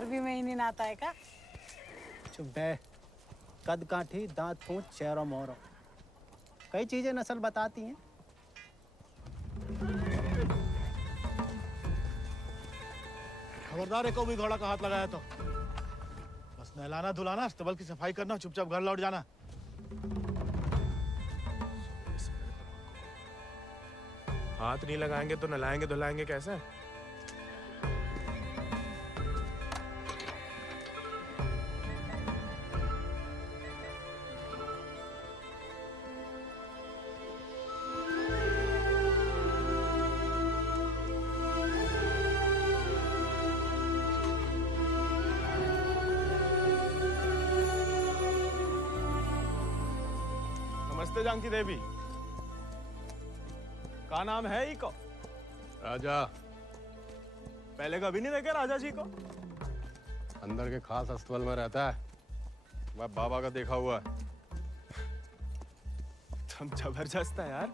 अरबी में ही नहीं आता है का? चुप बे। कद काठी, दांत पूंछ, चेहरा मोहरा, कई चीजें नस्ल बताती हैं। खबरदार है, को भी घोड़ा का हाथ लगाया तो बस नहलाना धुलाना, अस्तबल की सफाई करना, चुपचाप घर लौट जाना। हाथ नहीं लगाएंगे तो नहलाएंगे धुलाएंगे कैसे? नमस्ते जानकी देवी, का नाम है ही को? राजा। पहले कभी नहीं देखे राजा जी को? अंदर के खास अस्तबल में रहता है, मैं बाबा का देखा हुआ है। तुम जबरदस्त है यार।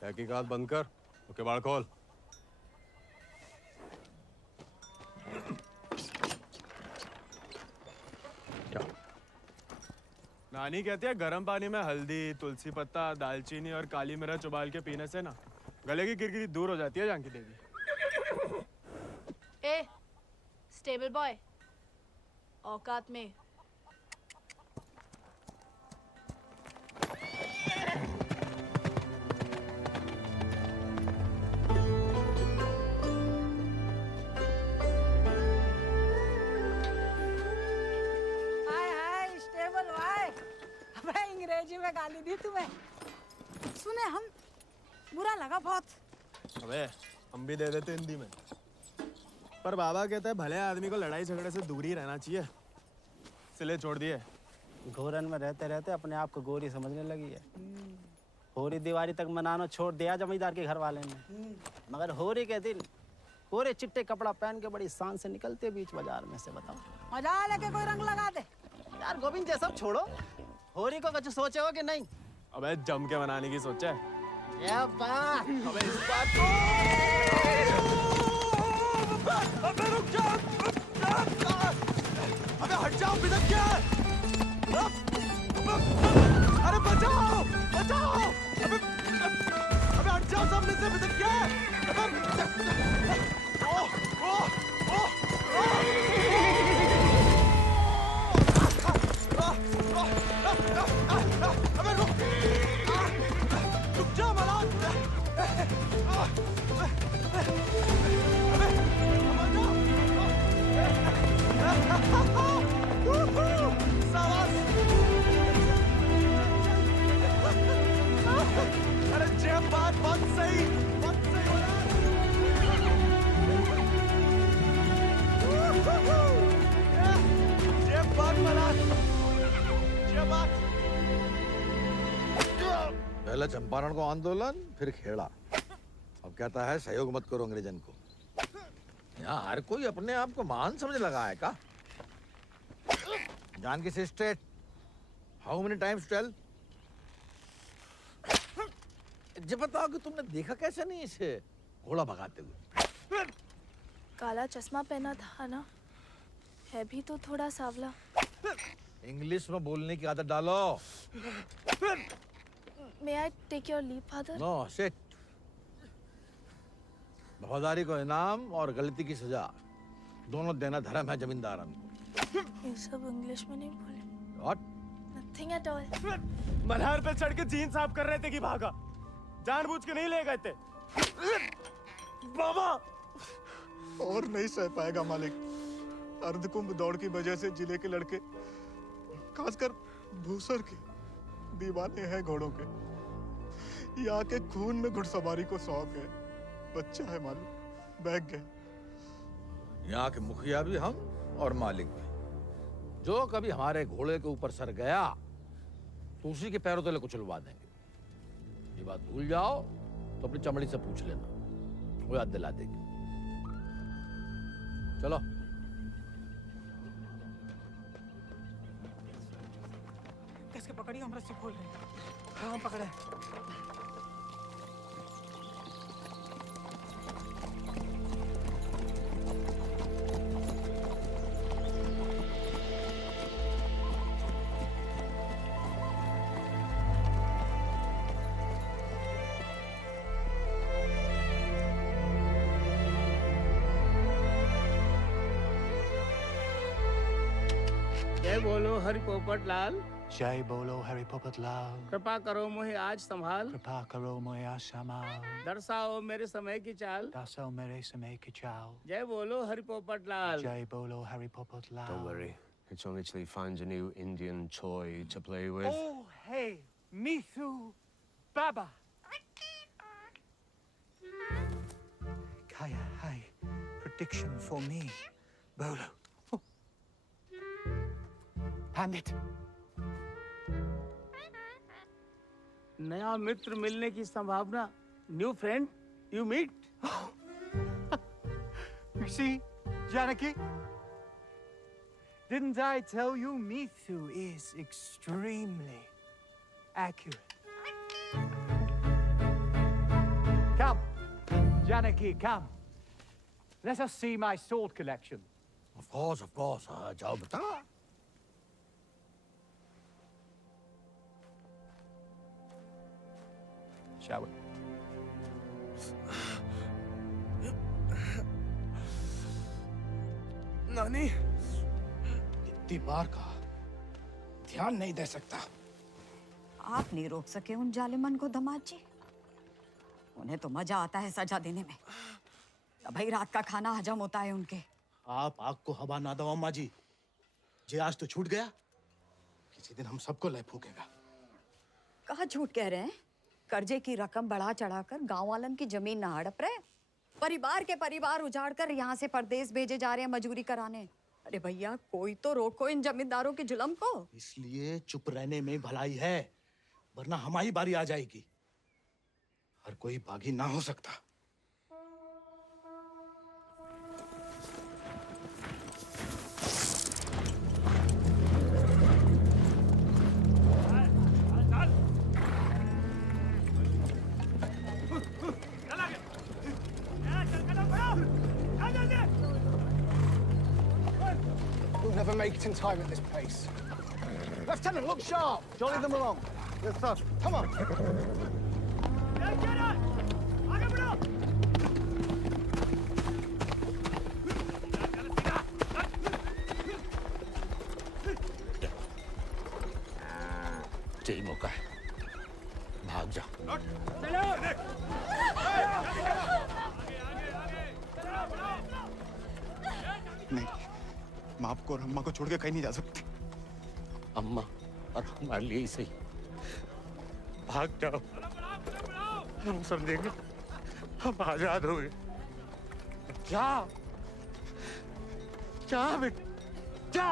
तहकीकात बंद कर, तो किवाड़ खोल। नानी कहती है गर्म पानी में हल्दी, तुलसी पत्ता, दालचीनी और काली मिर्च उबाल के पीने से ना गले की किरकिरी दूर हो जाती है जानकी देवी। ए, स्टेबल बॉय, औकात में। अंग्रेजी में गाली दी तुम्हें, सुने हम, बुरा लगा बहुत। अबे हम भी दे देते हिंदी में, पर बाबा कहता है भले आदमी को लड़ाई झगड़े से दूर ही रहना चाहिए, इसलिए छोड़ दिए। घोरन में रहते रहते अपने आप को गोरी समझने लगी है। होरी दिवाली तक मनाना छोड़ दिया जमींदार के घर वाले ने, मगर होरी के दिन पूरे चिट्टे कपड़ा पहन के बड़ी शान से निकलते बीच बाजार में से। बताओ मजा लेके कोई रंग लगा दे यार। गोविंद ये सब छोड़ो, होरी को कुछ सोचे हो कि नहीं? अबे जम के मनाने की सोचा है। क्या बात? अबे इस बात को अबे रुक जा, अबे हट जाओ, बिदक क्या? अरे बचाओ बचाओ, अबे हट जाओ सामने से, बिदक क्या? अबे रुक जा मलान। अरे जब बात सही जब बात मलान, जब बात। पहले चंपारण को आंदोलन, फिर खेड़ा, अब कहता है सहयोग मत करो अंग्रेजन को। यहाँ हर कोई अपने आप को महान समझ लगा है का? Janaki sister, how many times tell? जब बताओ कि तुमने देखा कैसे नहीं इसे घोड़ा भगाते हुए? काला चश्मा पहना था ना, है भी तो थोड़ा सावला। इंग्लिश में बोलने की आदत डालो। May I take your leave, father? No sit. वफादारी को इनाम और गलती की सजा दोनों देना धर्म है जमींदारन को। ये सब इंग्लिश में नहीं बोले। What? Nothing at all. Malhar पे चढ़ के जीन साफ कर रहे थे कि भागा, जानबूझ के नहीं ले गए थे। बाबा और नहीं सह पाएगा मालिक। अर्धकुंभ दौड़ की वजह से जिले के लड़के, खासकर भूसर के, दीवाने हैं घोड़ों के। यहाँ के खून में घुड़सवारी को शौक है। बच्चा है मालिक, बहक गया। यहाँ के मुखिया भी हम और मालिक भी। जो कभी हमारे घोड़े के ऊपर सर गया तो उसी के पैरों तले कुचलवा देंगे। ये बात भूल जाओ तो अपनी चमड़ी से पूछ लेना, वो याद दिला देगी। चलो। कैसे पकड़ी, हम रस्सी खोल रहे हैं। हाँ पकड़े। बोलो हरि पोपट लाल। जय बोलो हरि पोपट लाल। कृपा करो मुझे आज संभाल। कृपा करो मोया संभाल। दर्शाओ मेरे समय की चाल। दर्शाओ मेरे समय की चाल। जय बोलो हरि पोपट लाल। जय बोलो Hari Popat Lal. Don't worry. It's only till he finds a new Indian toy to play with. Oh, hey, Mithu Baba. Kaya, hi. Prediction for me. Bolo. Oh. Pandit. नया मित्र मिलने की संभावना। New friend you meet. You see, Janaki? Didn't I tell you Mithu is extremely accurate? Come, Janaki, come. Let us see my sword collection. Of course, of course. जाओ बता। Shall we? नानी, इतनी बार कहा, ध्यान नहीं दे सकता। आप नहीं रोक सके उन जालिमन को दामाद जी। उन्हें तो मजा आता है सजा देने में। तभी रात का खाना हजम होता है उनके। आप आग को हवा ना दो अम्मा जी। जे आज तो छूट गया, किसी दिन हम सबको लय फूकेगा। कहाँ झूठ कह रहे हैं? कर्जे की रकम बढ़ा चढ़ाकर गांव वालन की जमीन ना हड़प रहे। परिवार के परिवार उजाड़कर यहाँ से परदेश भेजे जा रहे हैं मजूरी कराने। अरे भैया, कोई तो रोको इन जमींदारों के जुल्म को। इसलिए चुप रहने में भलाई है, वरना हमारी बारी आ जाएगी। हर कोई बागी ना हो सकता। We'll never make it in time at this pace. Lieutenant, look sharp. Jolly them along. Yes, sir. Come on. यही मौका है, भाग जा। नहीं, मैं आपको और अम्मा को छोड़ के कहीं नहीं जा सकती। अम्मा और हमारे लिए ही सही, भाग जाओ। हम समझेंगे, हम आजाद हो गए। जा, जा बेटा, जा।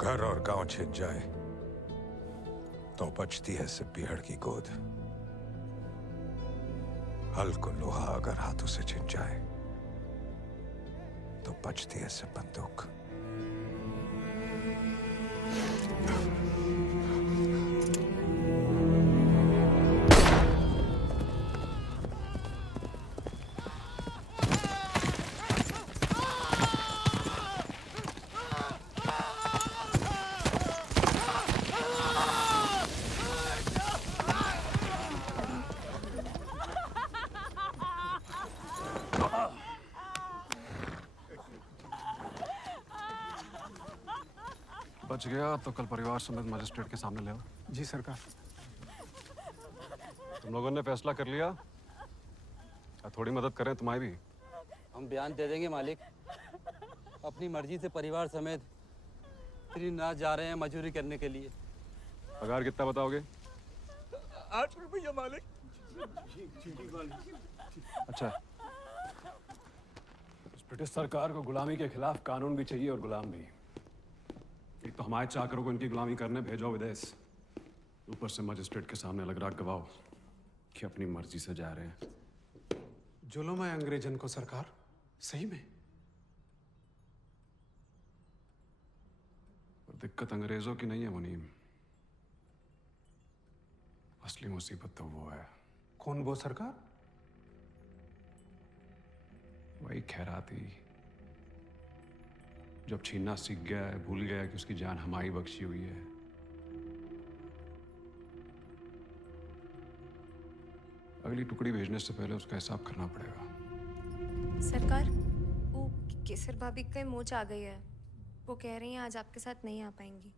घर और गांव छिन जाए तो बचती है सिर्फ पीहड़ की गोद। हल को लोहा अगर हाथों से छिन जाए तो बचती है सिर्फ बंदूक। बच गया तो कल परिवार समेत मजिस्ट्रेट के सामने ले आओ। जी सरकार। तुम लोगों ने फैसला कर लिया, थोड़ी मदद करें तुम्हारी भी। हम बयान दे देंगे मालिक। अपनी मर्जी से परिवार समेत त्रिनाथ जा रहे हैं मजदूरी करने के लिए। पगार कितना बताओगे? 8 रुपया मालिक। अच्छा, इस ब्रिटिश सरकार को गुलामी के खिलाफ कानून भी चाहिए और गुलाम भी। एक तो हमारे चाकरों को इनकी गुलामी करने भेजो विदेश, ऊपर से मजिस्ट्रेट के सामने लग रहा गवाह कि अपनी मर्जी से जा रहे हैं। जुल्म है अंग्रेजन को सरकार, सही में। और दिक्कत अंग्रेजों की नहीं है मुनीम, असली मुसीबत तो वो है। कौन वो सरकार? वही खैराती, जब छीनना सीख गया है, भूल गया कि उसकी जान हमारी बख्शी हुई है। अगली टुकड़ी भेजने से पहले उसका हिसाब करना पड़ेगा। सरकार, वो केसर भाभी का मोच आ गई है। वो कह रही हैं आज आपके साथ नहीं आ पाएंगी।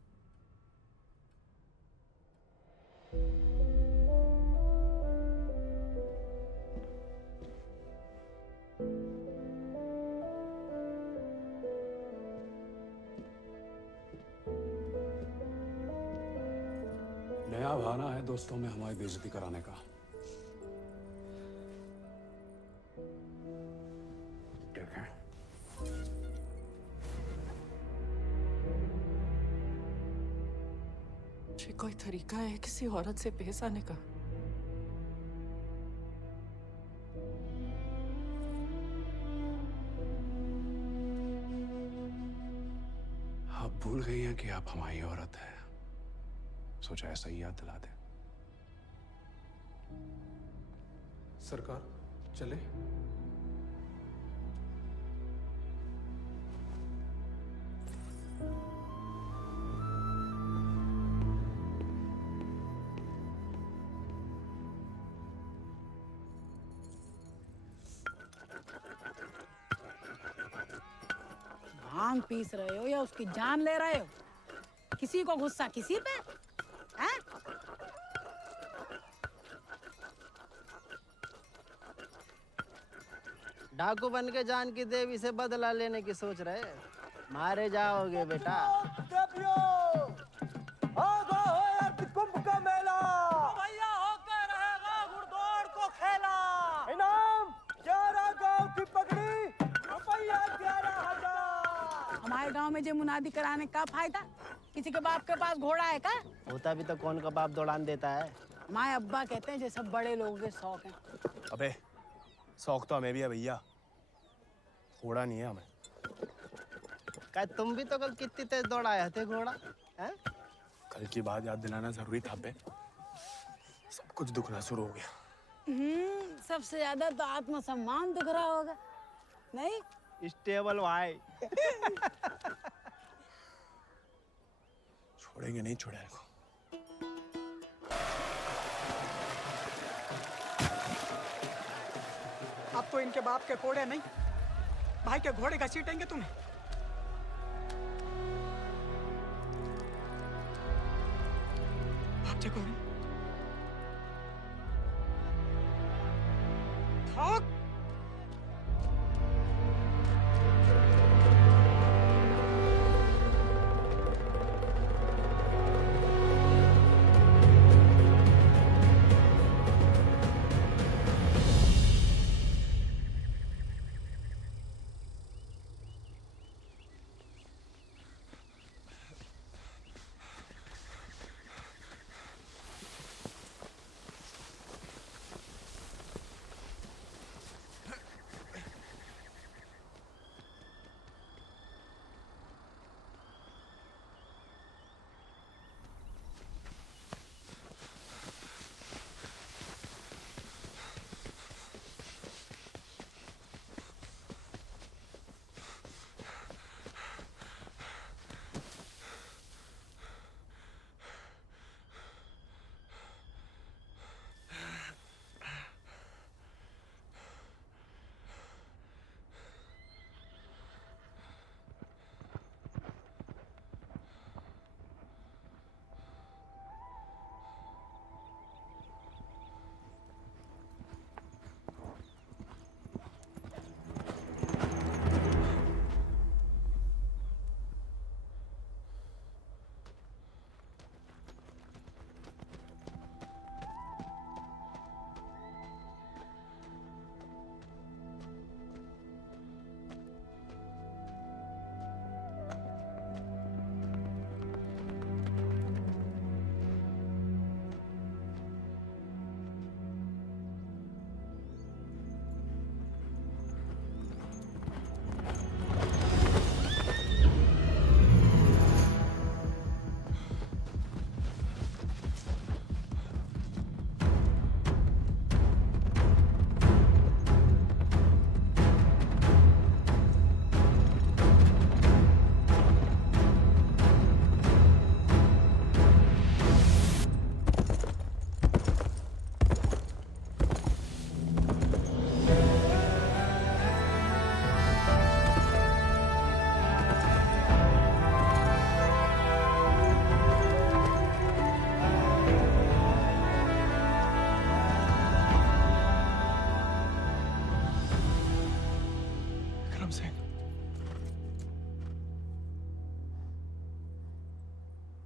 नया बहाना है दोस्तों में हमारी बेइज्जती कराने का। देखें, ये कोई तरीका है किसी औरत से पेश आने का? आप भूल गई हैं कि आप हमारी औरत है। सोचा ऐसा ही याद दिला दे। सरकार चले? भांग पीस रहे हो या उसकी जान ले रहे हो? किसी को गुस्सा किसी पे है? डाकू बन के जान की देवी से बदला लेने की सोच रहे, मारे जाओगे बेटा। कुंभ का मेला भैया होकर रहेगा घुड़दौड़ को खेला। इनाम 11 गांव की पगड़ी, रुपया 11,000। हमारे गांव में जो मुनादी कराने का फायदा? किसी के बाप के पास घोड़ा है का? होता भी तो कौन का बाप दौड़ान देता है। हमारे अब्बा कहते हैं ये सब बड़े लोगों के शौक हैं। अबे शौक तो हमें भी है भैया, घोड़ा नहीं है हमें। क्या तुम भी तो कल कितनी तेज दौड़ाए थे घोड़ा? हैं? कल की बात याद दिलाना जरूरी था बे। सब कुछ दुखना शुरू हो गया। सबसे ज्यादा तो आत्मसम्मान दुख रहा होगा, नहीं? स्टेबल भाई। छोड़ेंगे नहीं छोड़ेंगे को। अब तो इनके बाप के कोड़े नहीं, भाई के घोड़े घसीटेंगे तुम्हें। भाग जा गोरी। भाग।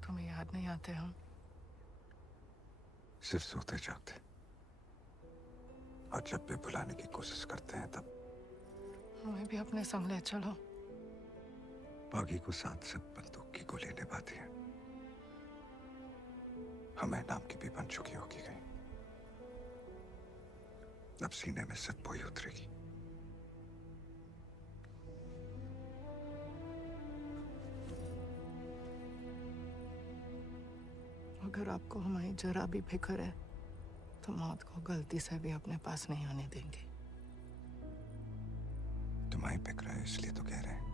तुम्हें याद नहीं आते हम? सिर्फ सोते जागते, और जब भी बुलाने की कोशिश करते हैं तब हमें भी अपने संग ले चलो। बागी को साथ से बंदूक की गोली निभाती है, हमें नाम की भी बन चुकी होगी कहीं। अब सीने में सिर्फ बोई उतरेगी। अगर आपको हमारी जरा भी फिक्र है तो मौत को गलती से भी अपने पास नहीं आने देंगे। तुम्हारी फिक्र है इसलिए तो कह रहे हैं।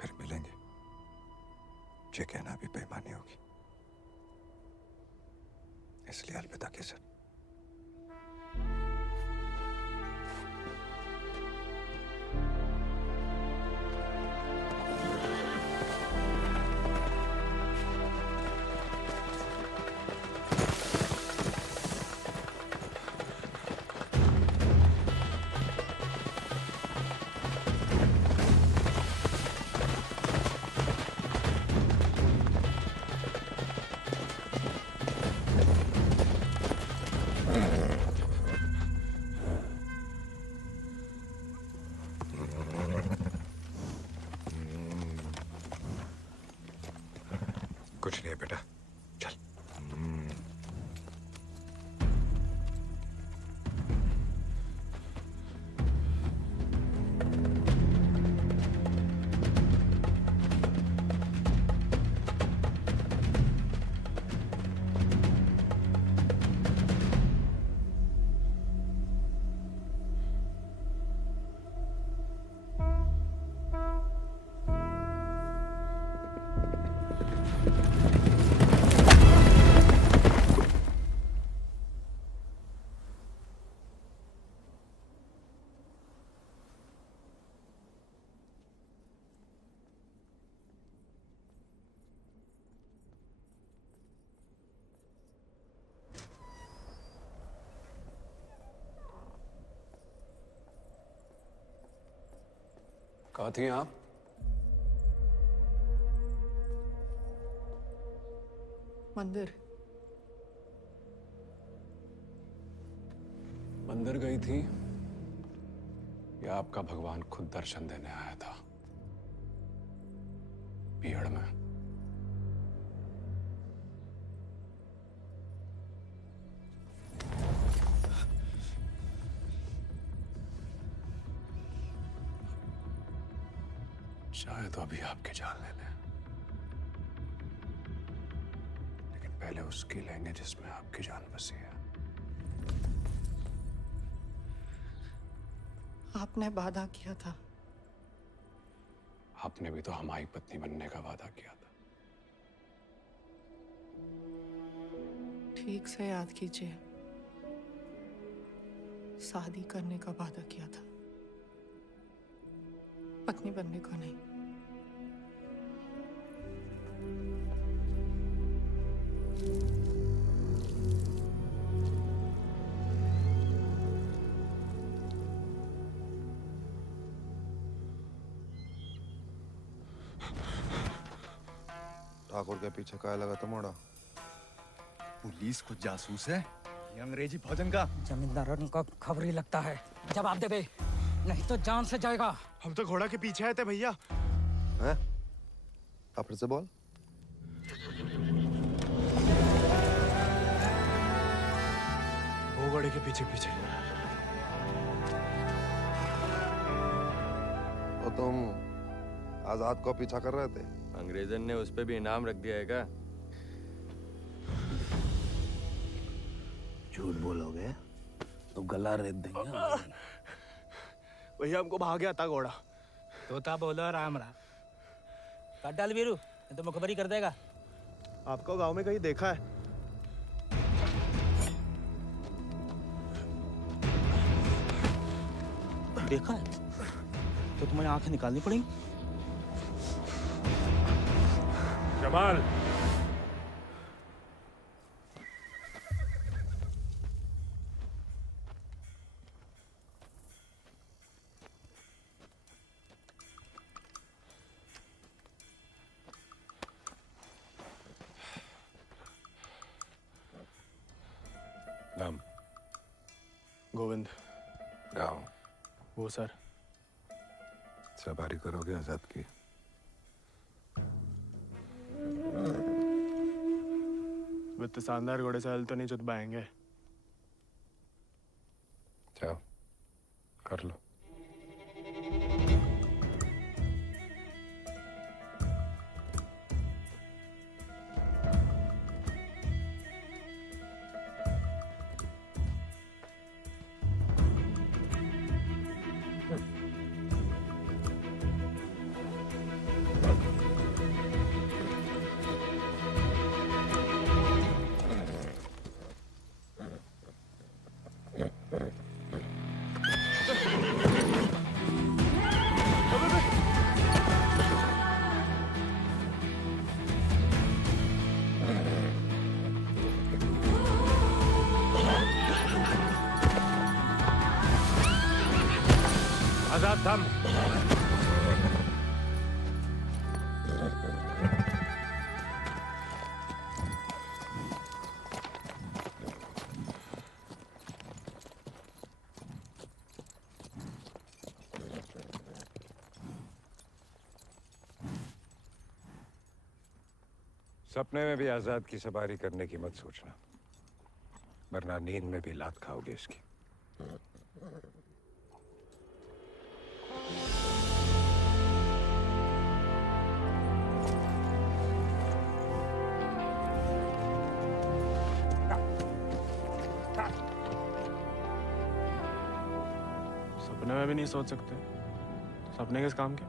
फिर मिलेंगे, ये कहना भी बेईमानी होगी, इसलिए अलविदा केसर। कुछ नहीं है बेटा, चल। कहाँ थी आप? मंदिर। मंदिर गई थी या आपका भगवान खुद दर्शन देने आया था भीड़ में? चाहे तो अभी आपकी जान ले लें, लेकिन पहले उसकी लेंगे जिसमें आपकी जान बसी है। आपने वादा किया था। आपने भी तो हमारी पत्नी बनने का वादा किया था। ठीक से याद कीजिए, शादी करने का वादा किया था, पत्नी बनने को नहीं। ठाकुर के पीछे काय लगा तुम्हारा? पुलिस खुद जासूस है, ये अंग्रेजी भोजन का। जमींदार का खबर ही लगता है। जवाब दे बे, नहीं तो जान से जाएगा। हम तो घोड़ा के पीछे आए थे भैया। हैं? आप फिर से बोल। वो घोड़े के पीछे पीछे। और तुम आजाद को पीछा कर रहे थे? अंग्रेजन ने उस पे भी इनाम रख दिया है क्या? झूठ बोलोगे तो गला रेत देंगे। भैया हमको भाग गया था घोड़ा। तोता बोलो राम राम। काट डाल वीरू, नहीं तो मुखबरी कर देगा। आपको गांव में कहीं देखा है? देखा है तो तुम्हारी आंखें निकालनी पड़ेंगी। जमाल, गोविंद। आओ। वो सर। सवारी करोगे आजाद की? वित्त शानदार घोड़े से हल तो नहीं चुत पाएंगे। जाओ कर लो। आजाद थम। सपने में भी आजाद की सवारी करने की मत सोचना, वरना नींद में भी लात खाओगे इसकी। सपने में भी नहीं सोच सकते, सपने किस काम के?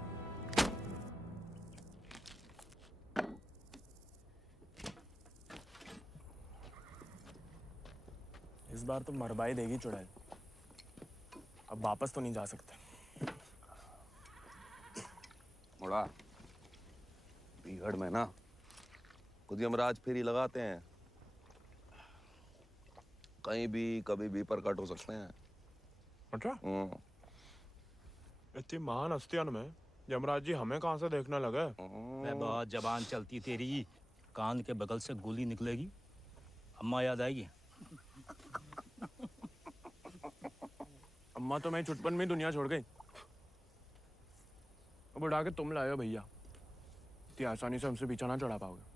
इस बार तो मरवाई देगी चुड़ैल, अब वापस तो नहीं जा सकते। मुड़ा बीहड़ में ना खुद यमराज फेरी लगाते हैं, कहीं भी कभी भी प्रकट हो सकते हैं। अच्छा? इतनी महान हस्तियों में यमराज जी हमें कहाँ से देखने लगे? मैं बहुत जबान चलती तेरी, कान के बगल से गोली निकलेगी, अम्मा याद आएगी। अम्मा तो मैं चुटपन में दुनिया छोड़ गई, अब उड़ा के तुम लाए हो भैया, इतनी आसानी से हमसे पीछा ना चढ़ा पाओगे।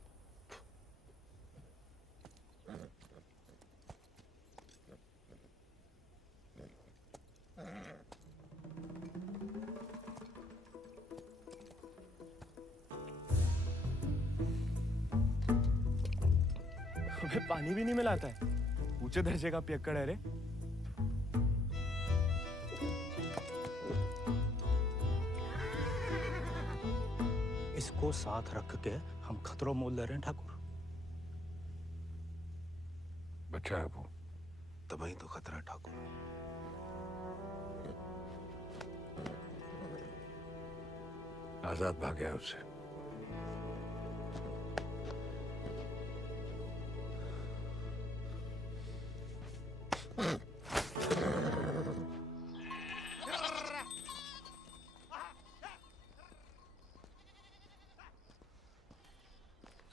हमें पानी भी नहीं मिलाता है, ऊंचे दर्जे का पियक्कड़ है रे। इसको साथ रख के हम खतरों मोल ले रहे हैं ठाकुर। बच्चा है वो, तभी तो खतरा ठाकुर। आजाद भाग गया उससे।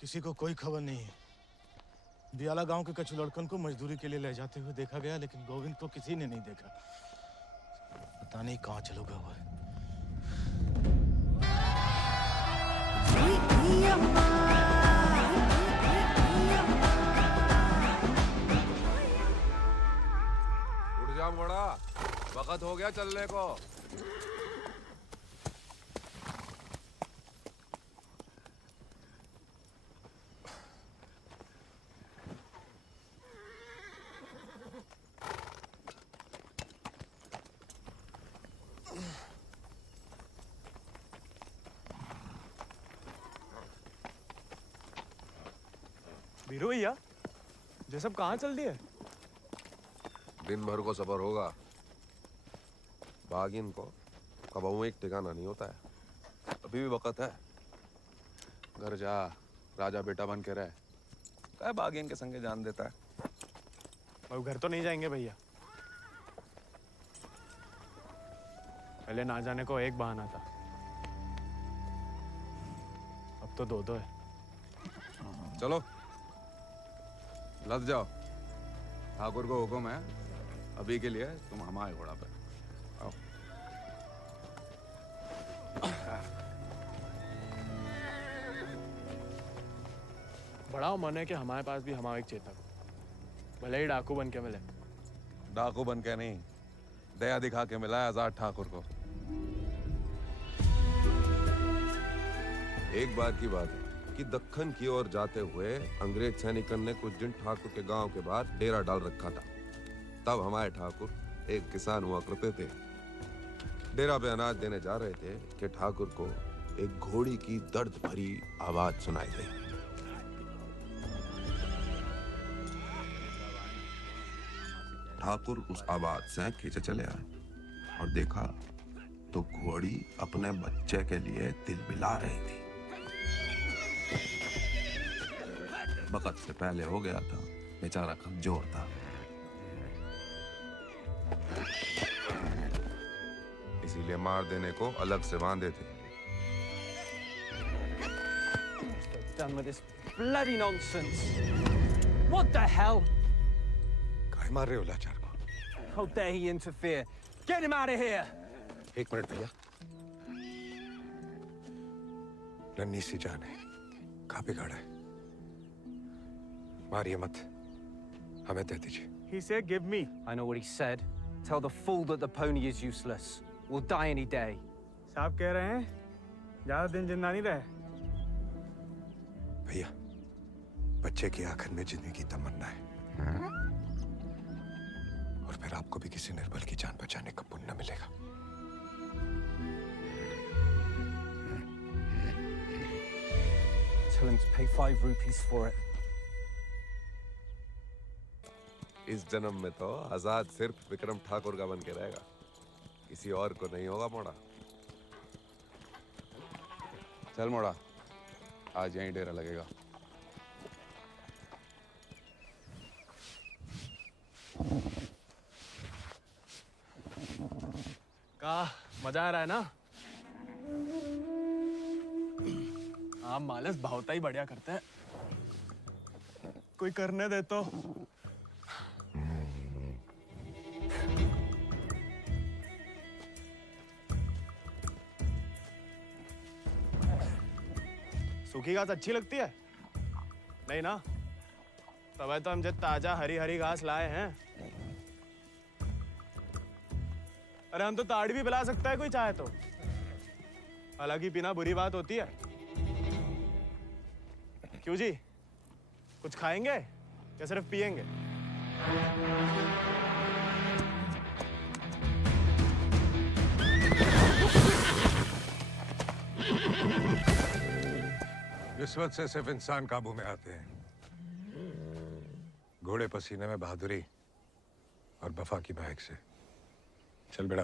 किसी को कोई खबर नहीं है। बियाला गांव के कछु लड़कन को मजदूरी के लिए ले जाते हुए देखा गया, लेकिन गोविंद को किसी ने नहीं देखा। पता नहीं कहाँ चलो गया हुआ है। उठ जा बड़ा, वक्त हो गया चलने को। वीरू भैया, ये सब कहाँ चल दिए? दिन भर को सफर होगा, बागिन को कबाऊ एक ठिकाना नहीं होता है। अभी भी वक्त है, घर जा, राजा बेटा बन के रहे। क्या बागिन के संगे जान देता है। अब घर तो नहीं जाएंगे भैया, पहले ना जाने को एक बहाना था, अब तो दो है। चलो लद जाओ, ठाकुर को हुक्म है, अभी के लिए तुम हमारे घोड़ा पे आओ। बड़ा मन है कि हमारे पास भी हमारा एक चेतक, भले ही डाकू बन के मिले। डाकू बन के नहीं, दया दिखा के मिला है आजाद ठाकुर को। एक बार की बात है कि दक्कन की ओर जाते हुए अंग्रेज सैनिकों ने कुछ दिन ठाकुर के गांव के बाहर डेरा डाल रखा था। तब हमारे ठाकुर एक किसान हुआ करते थे। डेरा पे अनाज देने जा रहे थे कि ठाकुर को एक घोड़ी की दर्द भरी आवाज सुनाई दी। ठाकुर उस आवाज से खींचे चले आए और देखा तो घोड़ी अपने बच्चे के लिए तिलमिला रही थी। वक्त से पहले हो गया था, बेचारा कमजोर था। इसीलिए मार देने को अलग से बांधे थे। Done with this bloody nonsense. What the hell? काहे मार रहे हो लाचार को? How dare he interfere? Get him out of here! एक मिनट भैया। नन्ही सी जान है, कहाँ बिगाड़ा है? मारिए मत, हमें दे दीजिए। He said, "Give me." I know what he said. Tell the fool that the pony is useless. We'll die any day. साहब कह रहे हैं, ज्यादा दिन जिंदा नहीं रहे। भैया, बच्चे की आखिर में जीने की तमन्ना है। और फिर आपको भी किसी निर्बल की जान बचाने का पुण्य मिलेगा। Tell him to pay 5 rupees for it. इस जन्म में तो आजाद सिर्फ विक्रम ठाकुर का बन के रहेगा, किसी और को नहीं होगा मोड़ा। चल मोड़ा, आज यहीं डेरा लगेगा। का मजा आ रहा है ना? आप मालस भावता ही बढ़िया करते हैं। कोई करने दे तो। सूखी घास अच्छी लगती है? नहीं ना? तब तो हम जब ताजा हरी हरी घास लाए हैं। अरे हम तो ताड़ी भी पिला सकता है कोई चाहे तो। हालांकि पीना बुरी बात होती है। क्यों जी? कुछ खाएंगे या सिर्फ पिएंगे? रिश्वत से सिर्फ इंसान काबू में आते हैं। घोड़े पसीने में बहादुरी और वफा की महक से। चल बेटा।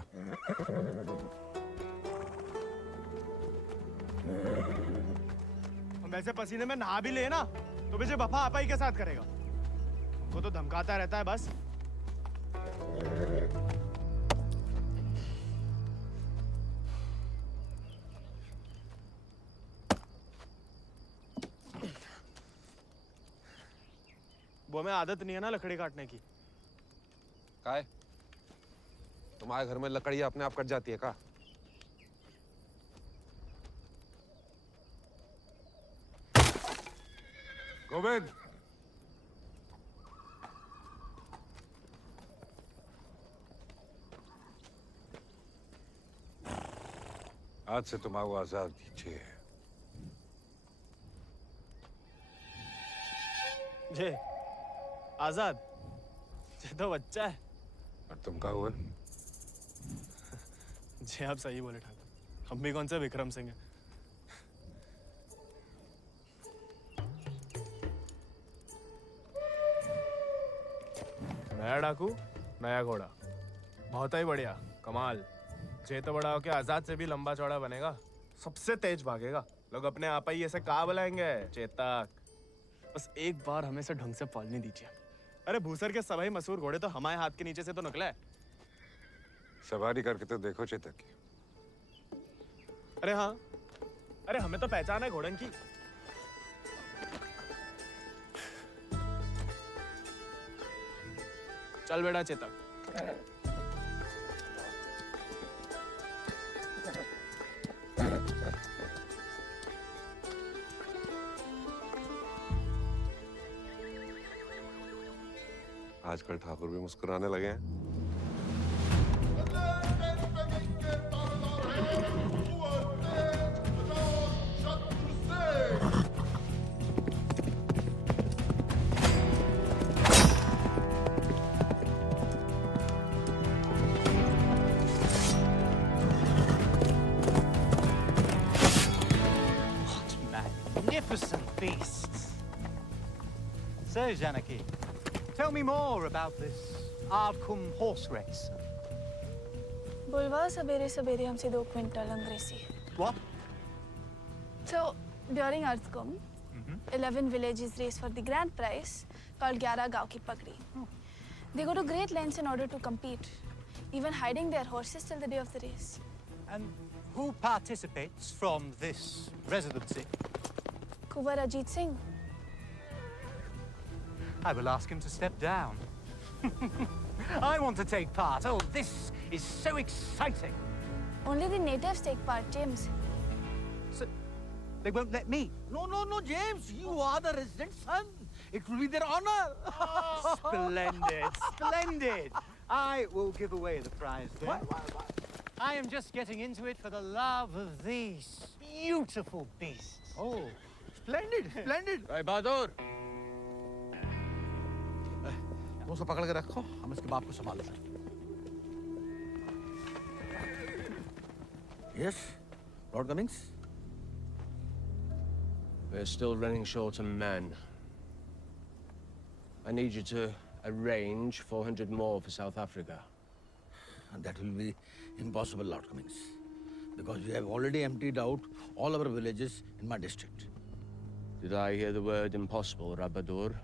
हम वैसे पसीने में नहा भी ले ना तो मुझे वफा आपा ही के साथ करेगा। वो तो धमकाता रहता है बस। वो हमें आदत नहीं है ना लकड़ी काटने की। काय? तुम्हारे घर में लकड़ियां अपने आप कट जाती है का? गोविंद, आज से तुम आओ आजाद दीजिए। जे आजाद, ये तो बच्चा है। और तुम कहा हुए? जी आप सही बोले ठाकुर, हम भी कौन से विक्रम सिंह हैं। नया डाकू, नया घोड़ा, बहुत ही बढ़िया, कमाल। जे तो बड़ा होके आजाद से भी लंबा चौड़ा बनेगा, सबसे तेज भागेगा। लोग अपने आप ही ऐसे कहा बुलाएंगे, चेतक। बस एक बार हमें से ढंग से पालने दीजिए। अरे भूसर के सभी मशहूर घोड़े तो हमारे हाथ के नीचे से तो निकले। सवारी करके तो देखो चेतक की। अरे हाँ, अरे हमें तो पहचान है घोड़न की। चल बेटा चेतक, आजकल ठाकुर भी मुस्कुराने लगे हैं। Magnificent beasts. So, Janaki, tell me more about this Ardcumbe horse race. बुलवा सवेरे सवेरे हमसे 2 क्विंटल अंग्रेजी. What? So, during Ardcumbe, 11 villages race for the grand prize called 11 गांव की पगड़ी. They go to great lengths in order to compete, even hiding their horses till the day of the race. And who participates from this residency? Kuwar Ajit Singh. I will ask him to step down. I want to take part. Oh, this is so exciting. Only the natives take part, James. So, they won't let me. No, James. You are the resident son. It will be their honor. Splendid, splendid. I will give away the prize then. Why? I am just getting into it for the love of these beautiful beasts. Oh, splendid. भाई बहादुर वो सब पकड़ के रखो, हम इसके बाप को संभाल लेंगे. Yes, Lord Cummings. We're still running short on men. I need you to arrange 400 more for South Africa. And that will be impossible, Lord Cummings, because we have already emptied out all our villages in my district. Did I hear the word impossible, Rabadur?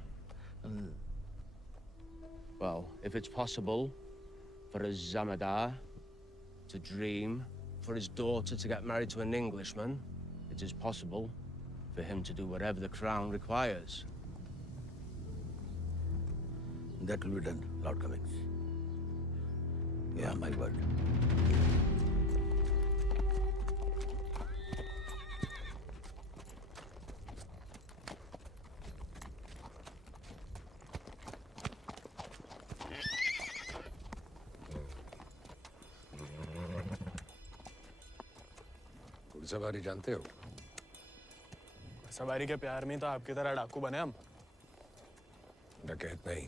Well, if it's possible for a Zamadar to dream, for his daughter to get married to an Englishman, it is possible for him to do whatever the crown requires. That will be done, Lord Cummings. Yeah, my word. घुड़सवारी जानते हो? सवारी के प्यार में तो आपकी तरह डाकू बने हम. डकैत नहीं,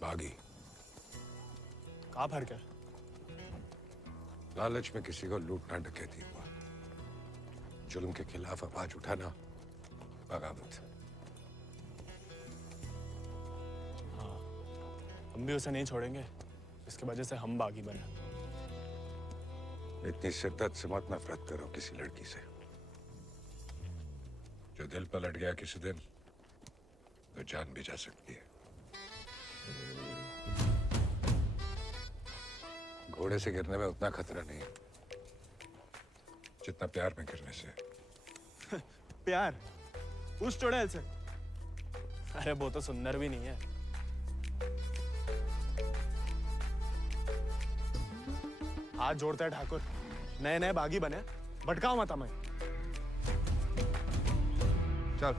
बागी. कहाँ फर्क है? लालच में किसी को लूटना डकैती हुआ. जुल्म के खिलाफ आवाज उठाना बगावत. हाँ, हम भी उसे नहीं छोड़ेंगे. इसकी वजह से हम बागी बने. इतनी शिद्दत से मत नफरत करो किसी लड़की से. जो दिल पलट गया किसी दिन तो जान भी जा सकती है. घोड़े से गिरने में उतना खतरा नहीं जितना प्यार में गिरने से. प्यार? उस चुड़ैल से? अरे वो तो सुंदर भी नहीं है. हाथ जोड़ते हैं ठाकुर. नए बागी बने, भटकाओ मत हमें. चल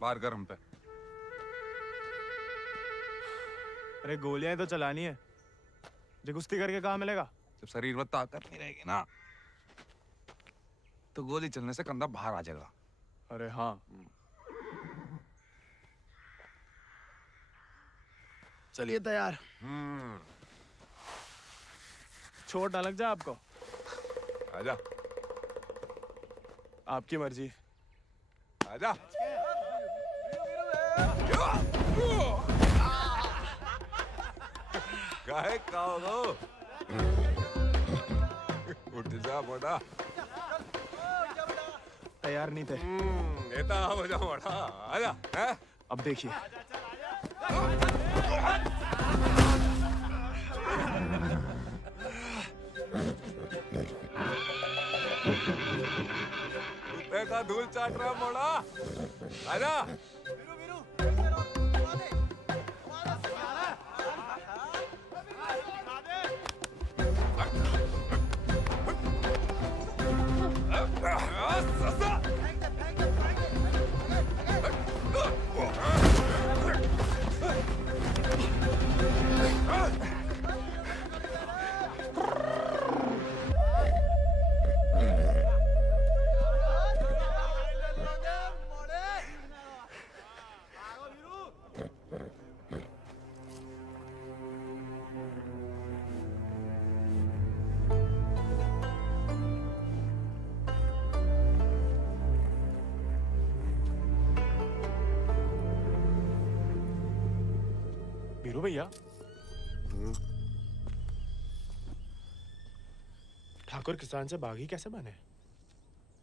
बाहर कर हम पे. अरे गोलियां तो चलानी है. जो कुश्ती करके कहाँ मिलेगा? जब शरीर में ताकत नहीं रहेगी ना तो गोली चलने से कंधा बाहर आ जाएगा. अरे हाँ. चलिए तैयार. चोट ना लग जाए आपको. आजा. आपकी मर्जी. आजा. काहे खाओ? उठ जा बड़ा. तैयार नहीं थे. नेता हो जा बड़ा. आजा. हैं? अब देखिए. कुत्ते का धूल चाट रहा मोड़ा. आजा. बीरू भैया, ठाकुर किसान से बागी कैसे बने?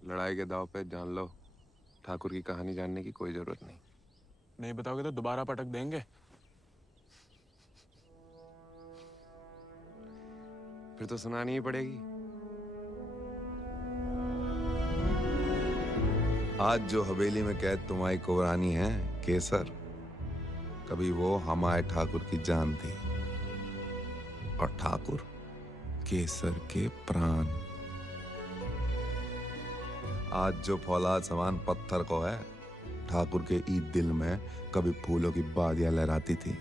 लड़ाई के दाव पे जान लो, ठाकुर की कहानी जानने की कोई जरूरत नहीं। नहीं बताओगे तो दोबारा पटक देंगे। फिर तो सुनानी ही पड़ेगी। आज जो हवेली में कैद तुम्हारी कुबरानी है केसर, कभी वो हमारे ठाकुर की जान थी, और ठाकुर केसर के प्राण। आज जो फौलाद समान पत्थर को है, ठाकुर के ईद दिल में कभी फूलों की बादियां लहराती थी।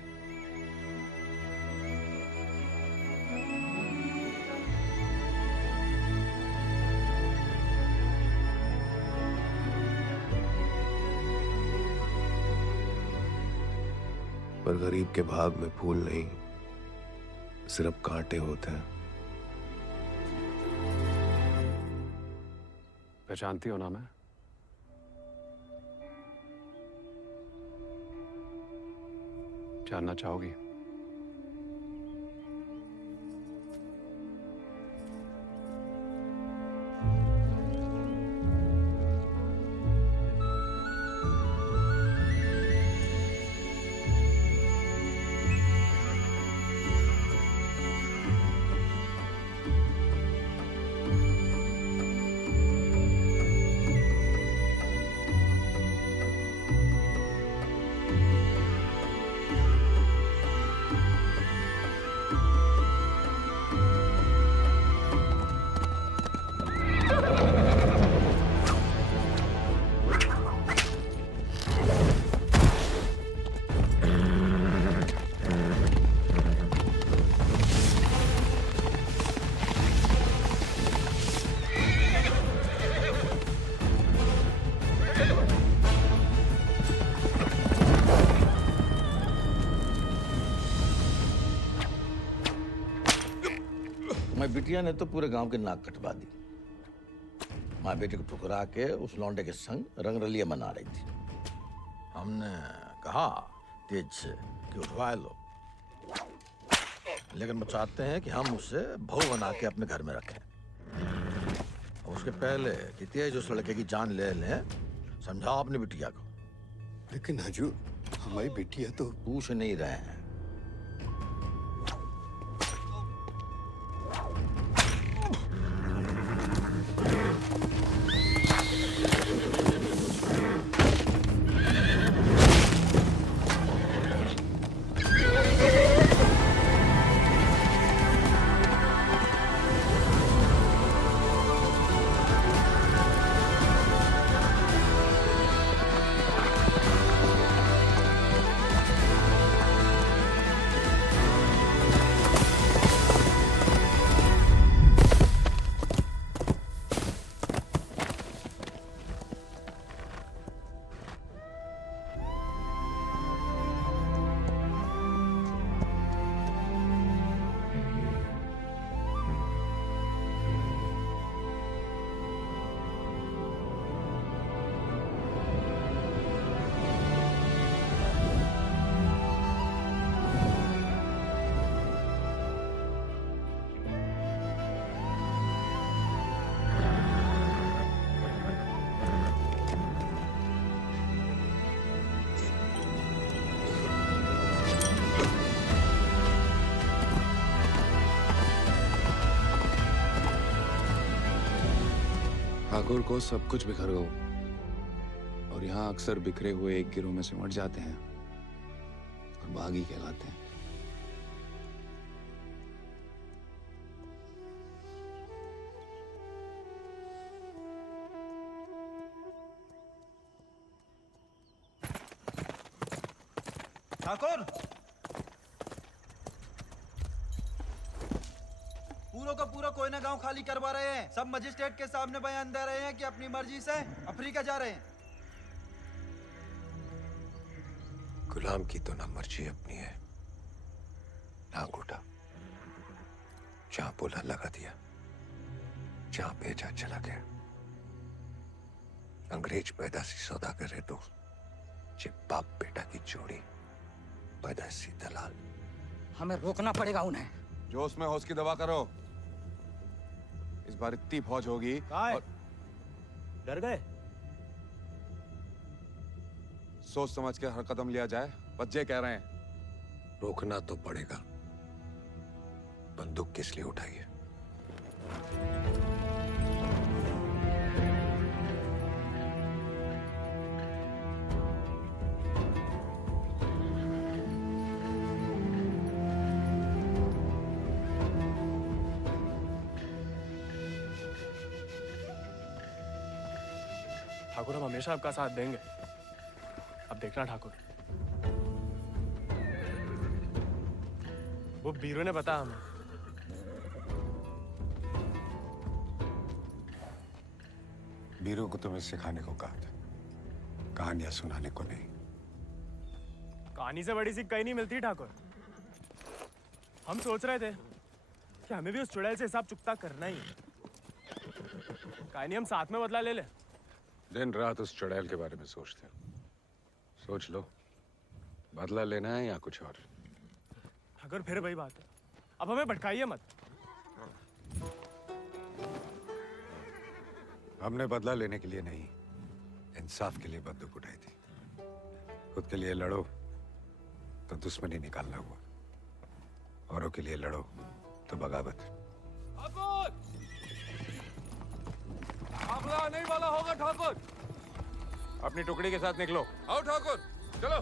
पर गरीब के भाग में फूल नहीं, सिर्फ कांटे होते हैं। पहचानती हो ना मैं? जानना चाहोगी? मैं बिटिया ने तो पूरे गांव के नाक कटवा दी। माँ बेटे को ठुकरा के उस लौंडे के संग रंगरलिया मना रही थी। हमने कहा तेज से कि उठवा लो, लेकिन वो चाहते हैं कि हम उसे बहू बना के अपने घर में रखें। उसके पहले कि तेज उस लड़के की जान ले लें, समझाओ अपनी बिटिया को। लेकिन हजूर, हमारी बिटिया तो पूछ नहीं रहे हैं। ठाकुर को सब कुछ बिखर गया, और यहाँ अक्सर बिखरे हुए एक गिरोह में सिमट जाते हैं और बागी कहलाते हैं। ठाकुर, पूरा का पूरा कोयना गांव खाली करवा रहे हैं। सब मजिस्ट्रेट के सामने बयान दे रहे हैं कि अपनी मर्जी से अफ्रीका जा रहे हैं। गुलाम की तो ना मर्जी अपनी है ना अंगूठा। जहां बोला लगा दिया, जहां भेजा चला गया। अंग्रेज पैदासी सौदागर है तो ये बाप बेटा की जोड़ी पैदासी दलाल। हमें रोकना पड़ेगा उन्हें। जोश में होश की दवा करो। इस बार इतनी फौज होगी और डर गए? सोच समझ के हर कदम लिया जाए। बच्चे कह रहे हैं। रोकना तो पड़ेगा। बंदूक किस लिए उठाई है? ठाकुर, हम हमेशा आपका साथ देंगे। अब देखना ठाकुर, वो बीरू ने बताया हमें। बीरू को तुम्हें सिखाने को कहा था, कहानियां सुनाने को नहीं। कहानी से बड़ी सी कहीं नहीं मिलती ठाकुर। हम सोच रहे थे कि हमें भी उस चुड़ैल से हिसाब चुकता करना ही है। कहानी हम साथ में बदला ले ले। दिन रात उस चुड़ैल के बारे में सोचते हो। सोच लो, बदला लेना है या कुछ और। अगर फिर वही बात है, अब हमें भटकाइए मत। हमने बदला लेने के लिए नहीं, इंसाफ के लिए बंदूक उठाई थी। खुद के लिए लड़ो तो दुश्मनी निकालना हुआ, औरों के लिए लड़ो तो बगावत। हमला नहीं वाला होगा ठाकुर। अपनी टुकड़ी के साथ निकलो। आओ ठाकुर, चलो।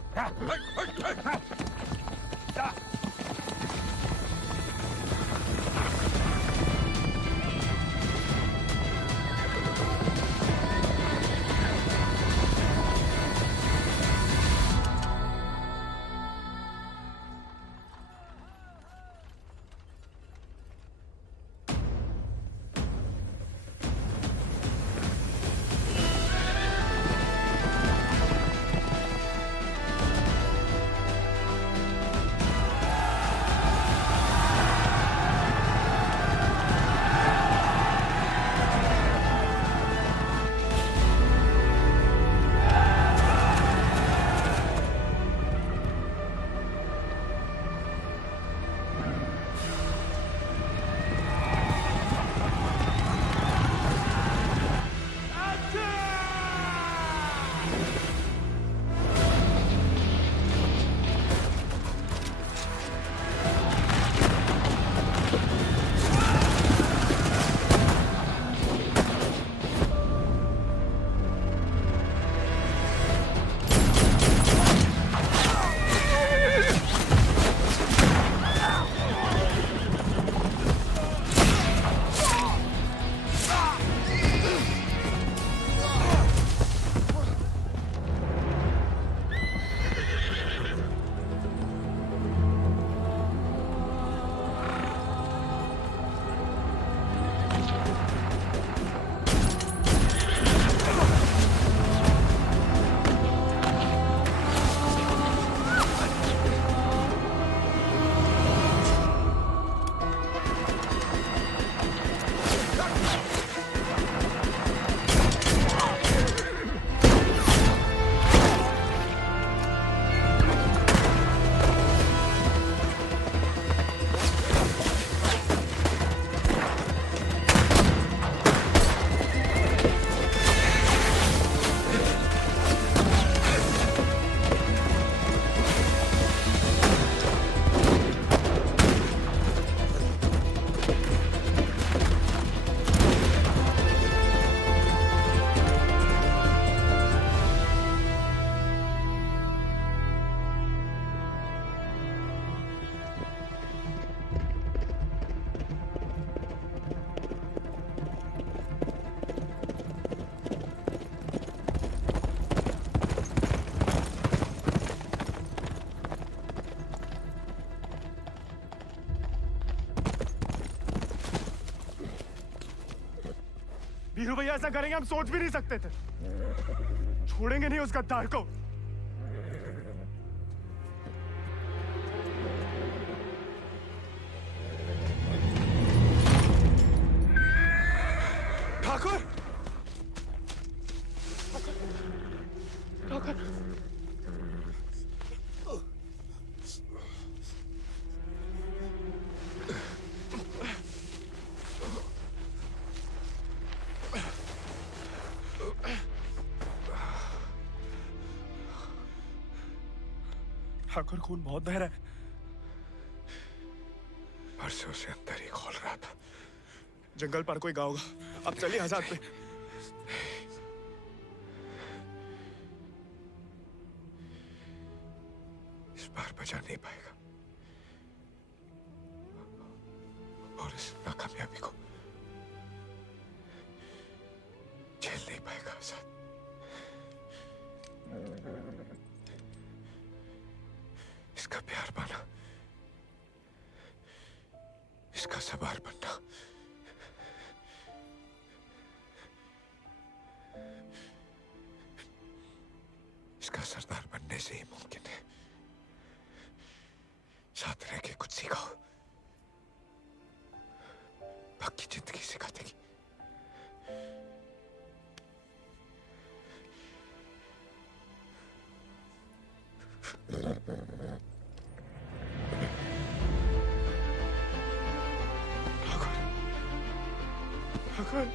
ऐसा करेंगे हम सोच भी नहीं सकते थे। छोड़ेंगे नहीं उस गद्दार को। ठाकुर, ठाकुर, ठाकुर खून बहुत बह रहा है। परसों से अंदर ही खोल रहा था। जंगल पार कोई गाँव होगा। अब चलिए आजाद पे। इस बार बचा नहीं पाएगा और इस नाकामयाबी को झेल नहीं पाएगा आजाद। इसका प्यार पाना, इसका सवार बनना इसका सरदार बनने से ही मुमकिन है। साथ रह के कुछ सिखाओ, बाकी जिंदगी सिखा देगी। ठाकुर,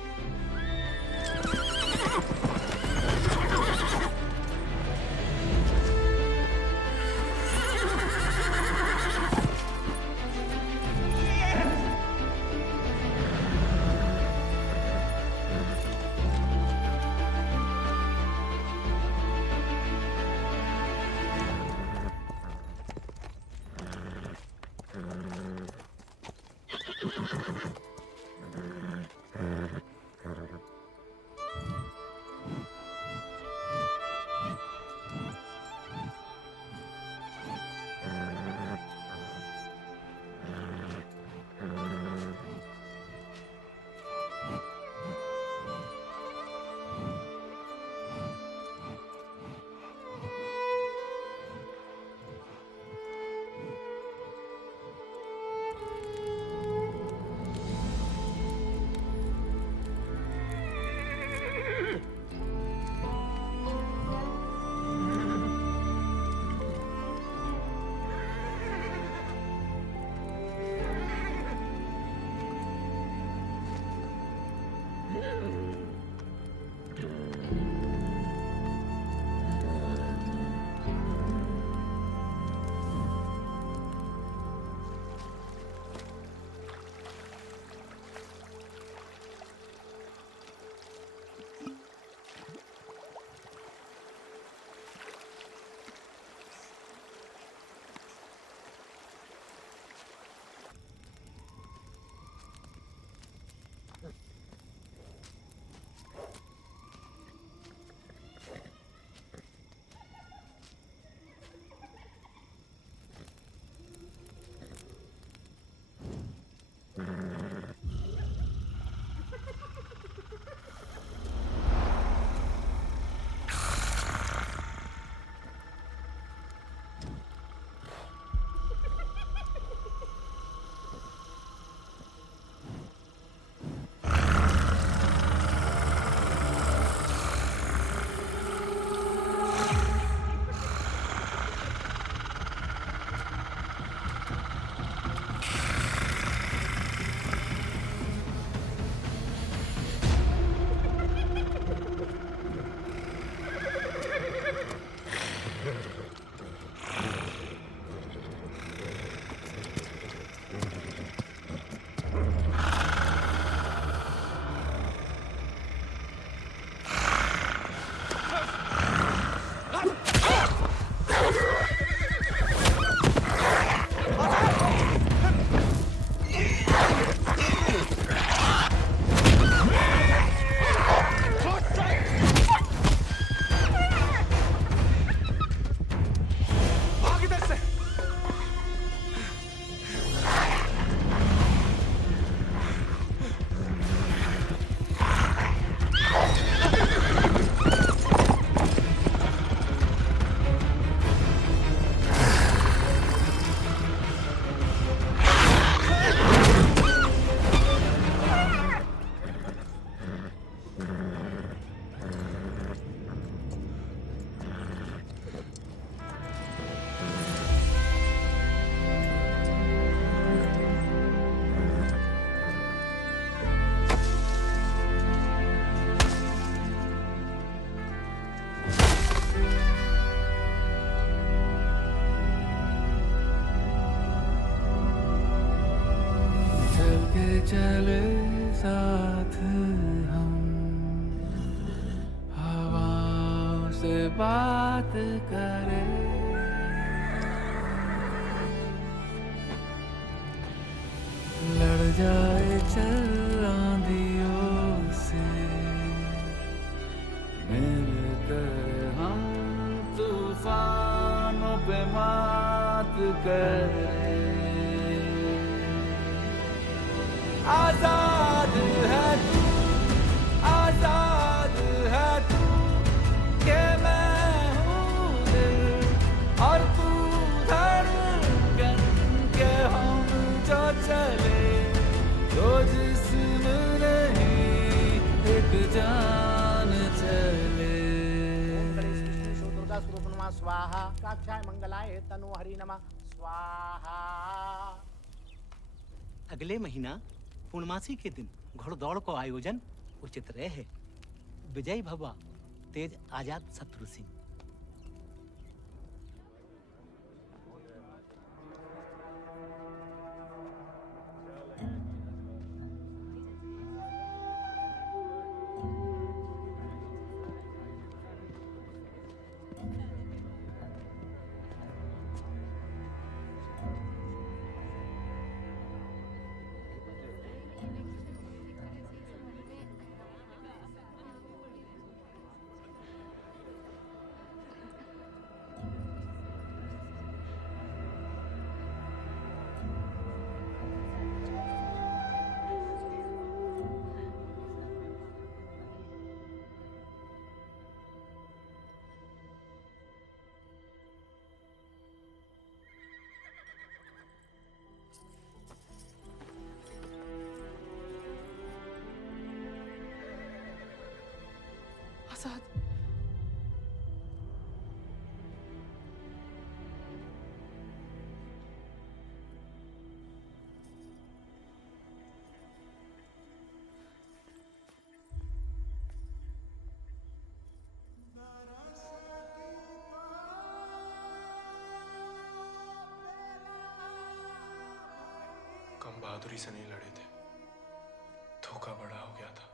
चल के चले साथ हम, हवाओं से बात करें, लड़ जाए चल आंधियों से, मिलकर हम तूफानों पे मात करें। आजाद है तू, आजाद है तू, के मैं हूँ दिल और तू धड़कन, के हम जो चले दो जिस्म नहीं एक जान चले। दुर्गा स्वरूप नमः स्वाहा, काक्षाय मंगलाय तनु हरि नमः स्वाहा। अगले महीना पूर्णमासी के दिन घोड़दौड़ को आयोजन उचित रहे। विजय भवा तेज आजाद शत्रु सिंह। आजाद, कम बहादुरी से नहीं लड़े थे, धोखा बड़ा हो गया था।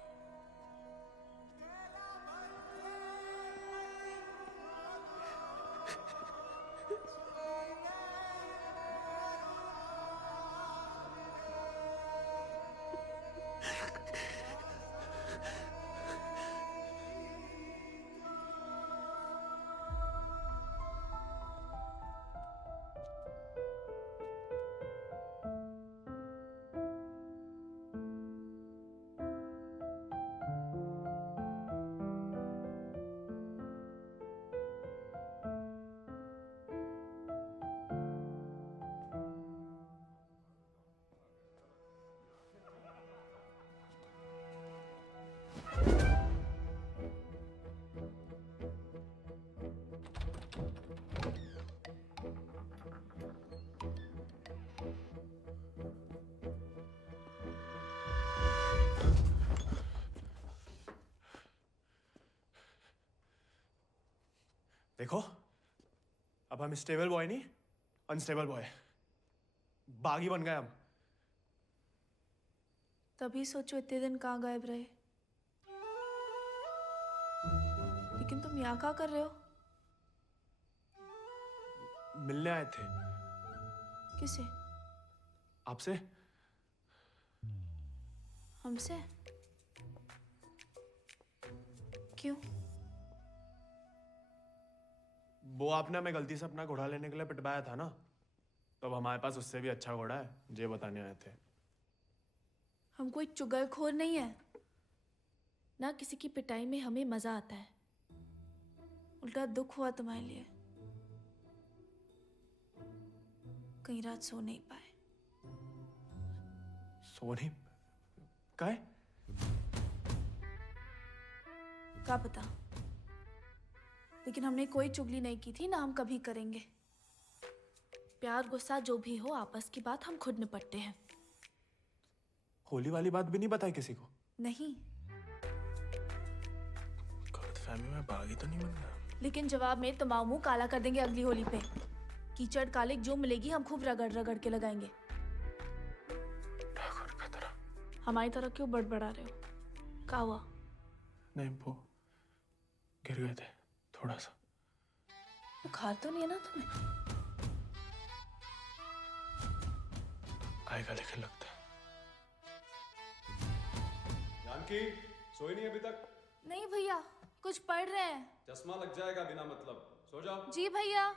देखो, अब हम स्टेबल बॉय नहीं, अनस्टेबल बॉय, बागी बन गए हम। तभी सोचो इतने दिन कहाँ गायब रहे। लेकिन तुम यहाँ क्या कर रहे हो? मिलने आए थे। किसे? आपसे। हमसे? क्यों? वो आपने हमें गलती से अपना घोड़ा लेने के लिए पिटवाया था ना, तो अब हमारे पास उससे भी अच्छा घोड़ा है, ये बताने आए थे। हम कोई चुगलखोर नहीं है ना, किसी की पिटाई में हमें मजा आता है। उल्टा दुख हुआ तुम्हारे लिए, कई रात सो नहीं पाए। सो नहीं? काहे? क्या पता, लेकिन हमने कोई चुगली नहीं की थी, ना हम कभी करेंगे। प्यार गुस्सा जो भी हो, आपस की बात हम खुद निपटते हैं। होली वाली बात भी नहीं बताई किसी को? नहीं। गलतफहमी में बागी तो नहीं बन गया? लेकिन जवाब में तुम्हारा मुंह काला कर देंगे अगली होली पे। कीचड़ कालिक जो मिलेगी हम खूब रगड़ रगड़ के लगाएंगे। हमारी तरह क्यों बड़बड़ा रहे हो? क्या हुआ? नहीं, वो गिर गए थे थोड़ा सा। बुखार तो नहीं है ना तुम्हें? आएगा लेकिन लगता है। जानकी सोई नहीं अभी तक? नहीं भैया, कुछ पढ़ रहे हैं। चश्मा लग जाएगा बिना मतलब, सो जाओ। जी भैया।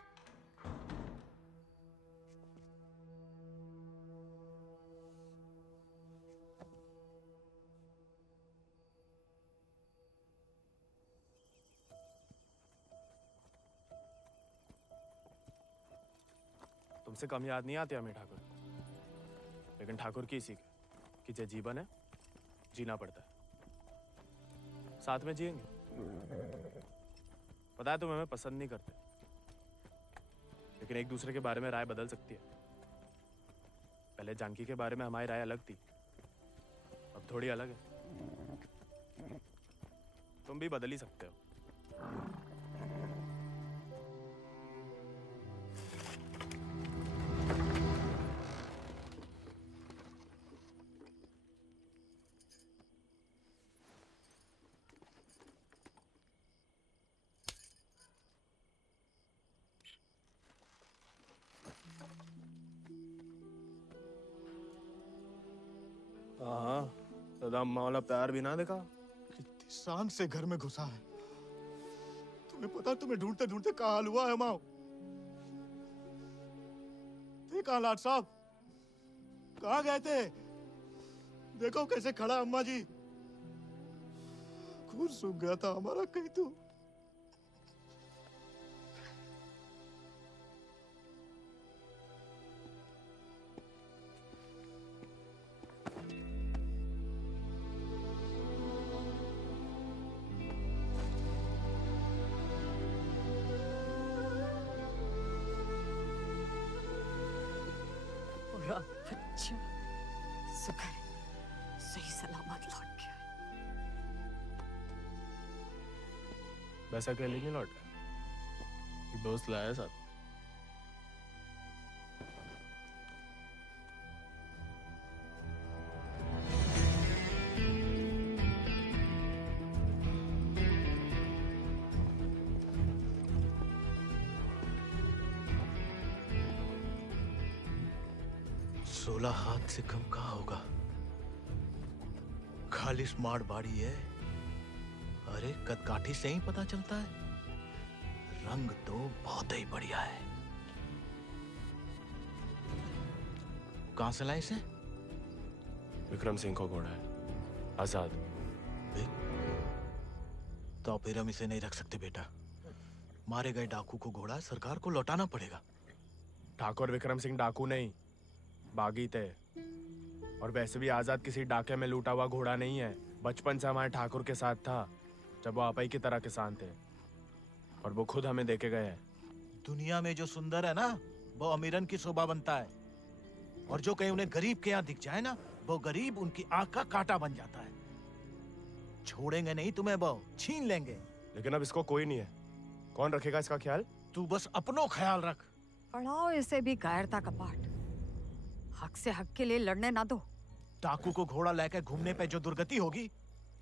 तुमसे कम याद नहीं आती हमें ठाकुर, लेकिन ठाकुर की सीख कि जो जीवन है जीना पड़ता है, साथ में जिएंगे। पता है तुम हमें पसंद नहीं करते, लेकिन एक दूसरे के बारे में राय बदल सकती है। पहले जानकी के बारे में हमारी राय अलग थी, अब थोड़ी अलग है। तुम भी बदल ही सकते हो। हाँ, दादा अम्मा वाला प्यार भी ना देखा। कितनी शान से घर में घुसा है। तुम्हें पता, तुम्हें ढूंढते ढूंढते कहाँ हाल हुआ है माँ। देखा लाट साहब, कहाँ गए थे? देखो कैसे खड़ा अम्मा जी। खून सूख गया था हमारा कहीं तो। बच्चा शुक्र है सही सलामत लौट गया। वैसे अकेले नहीं लौट रहा, दोस्त लाया साथ। हाथ से कम कहाँ होगा? खाली स्मार्ट बॉडी है। अरे कदकाठी से ही पता चलता है, रंग तो बहुत ही बढ़िया है। कहां से लाए इसे? विक्रम सिंह को घोड़ा है, आजाद। तो फिर हम इसे नहीं रख सकते बेटा। मारे गए डाकू को घोड़ा सरकार को लौटाना पड़ेगा। ठाकुर विक्रम सिंह डाकू नहीं, बागी थे। और वैसे भी आजाद किसी डाके में लूटा हुआ घोड़ा नहीं है। बचपन से हमारे ठाकुर के साथ था, जब वो आपई की तरह किसान थे, और वो खुद हमें देके गए हैं। दुनिया में जो सुंदर है ना, वो अमीरन की शोभा बनता है, और जो कहीं उन्हें गरीब के यहाँ दिख जाए ना, वो गरीब उनकी आंख का कांटा बन जाता है। छोड़ेंगे नहीं तुम्हें, वो छीन लेंगे। लेकिन अब इसको कोई नहीं है, कौन रखेगा इसका ख्याल? तू बस अपनो ख्याल रख। पढ़ाओ इसे भी कायरता का पाठ। हक से हक के लिए लड़ने ना दो। डाकू को घोड़ा लेकर घूमने पे जो दुर्गति होगी,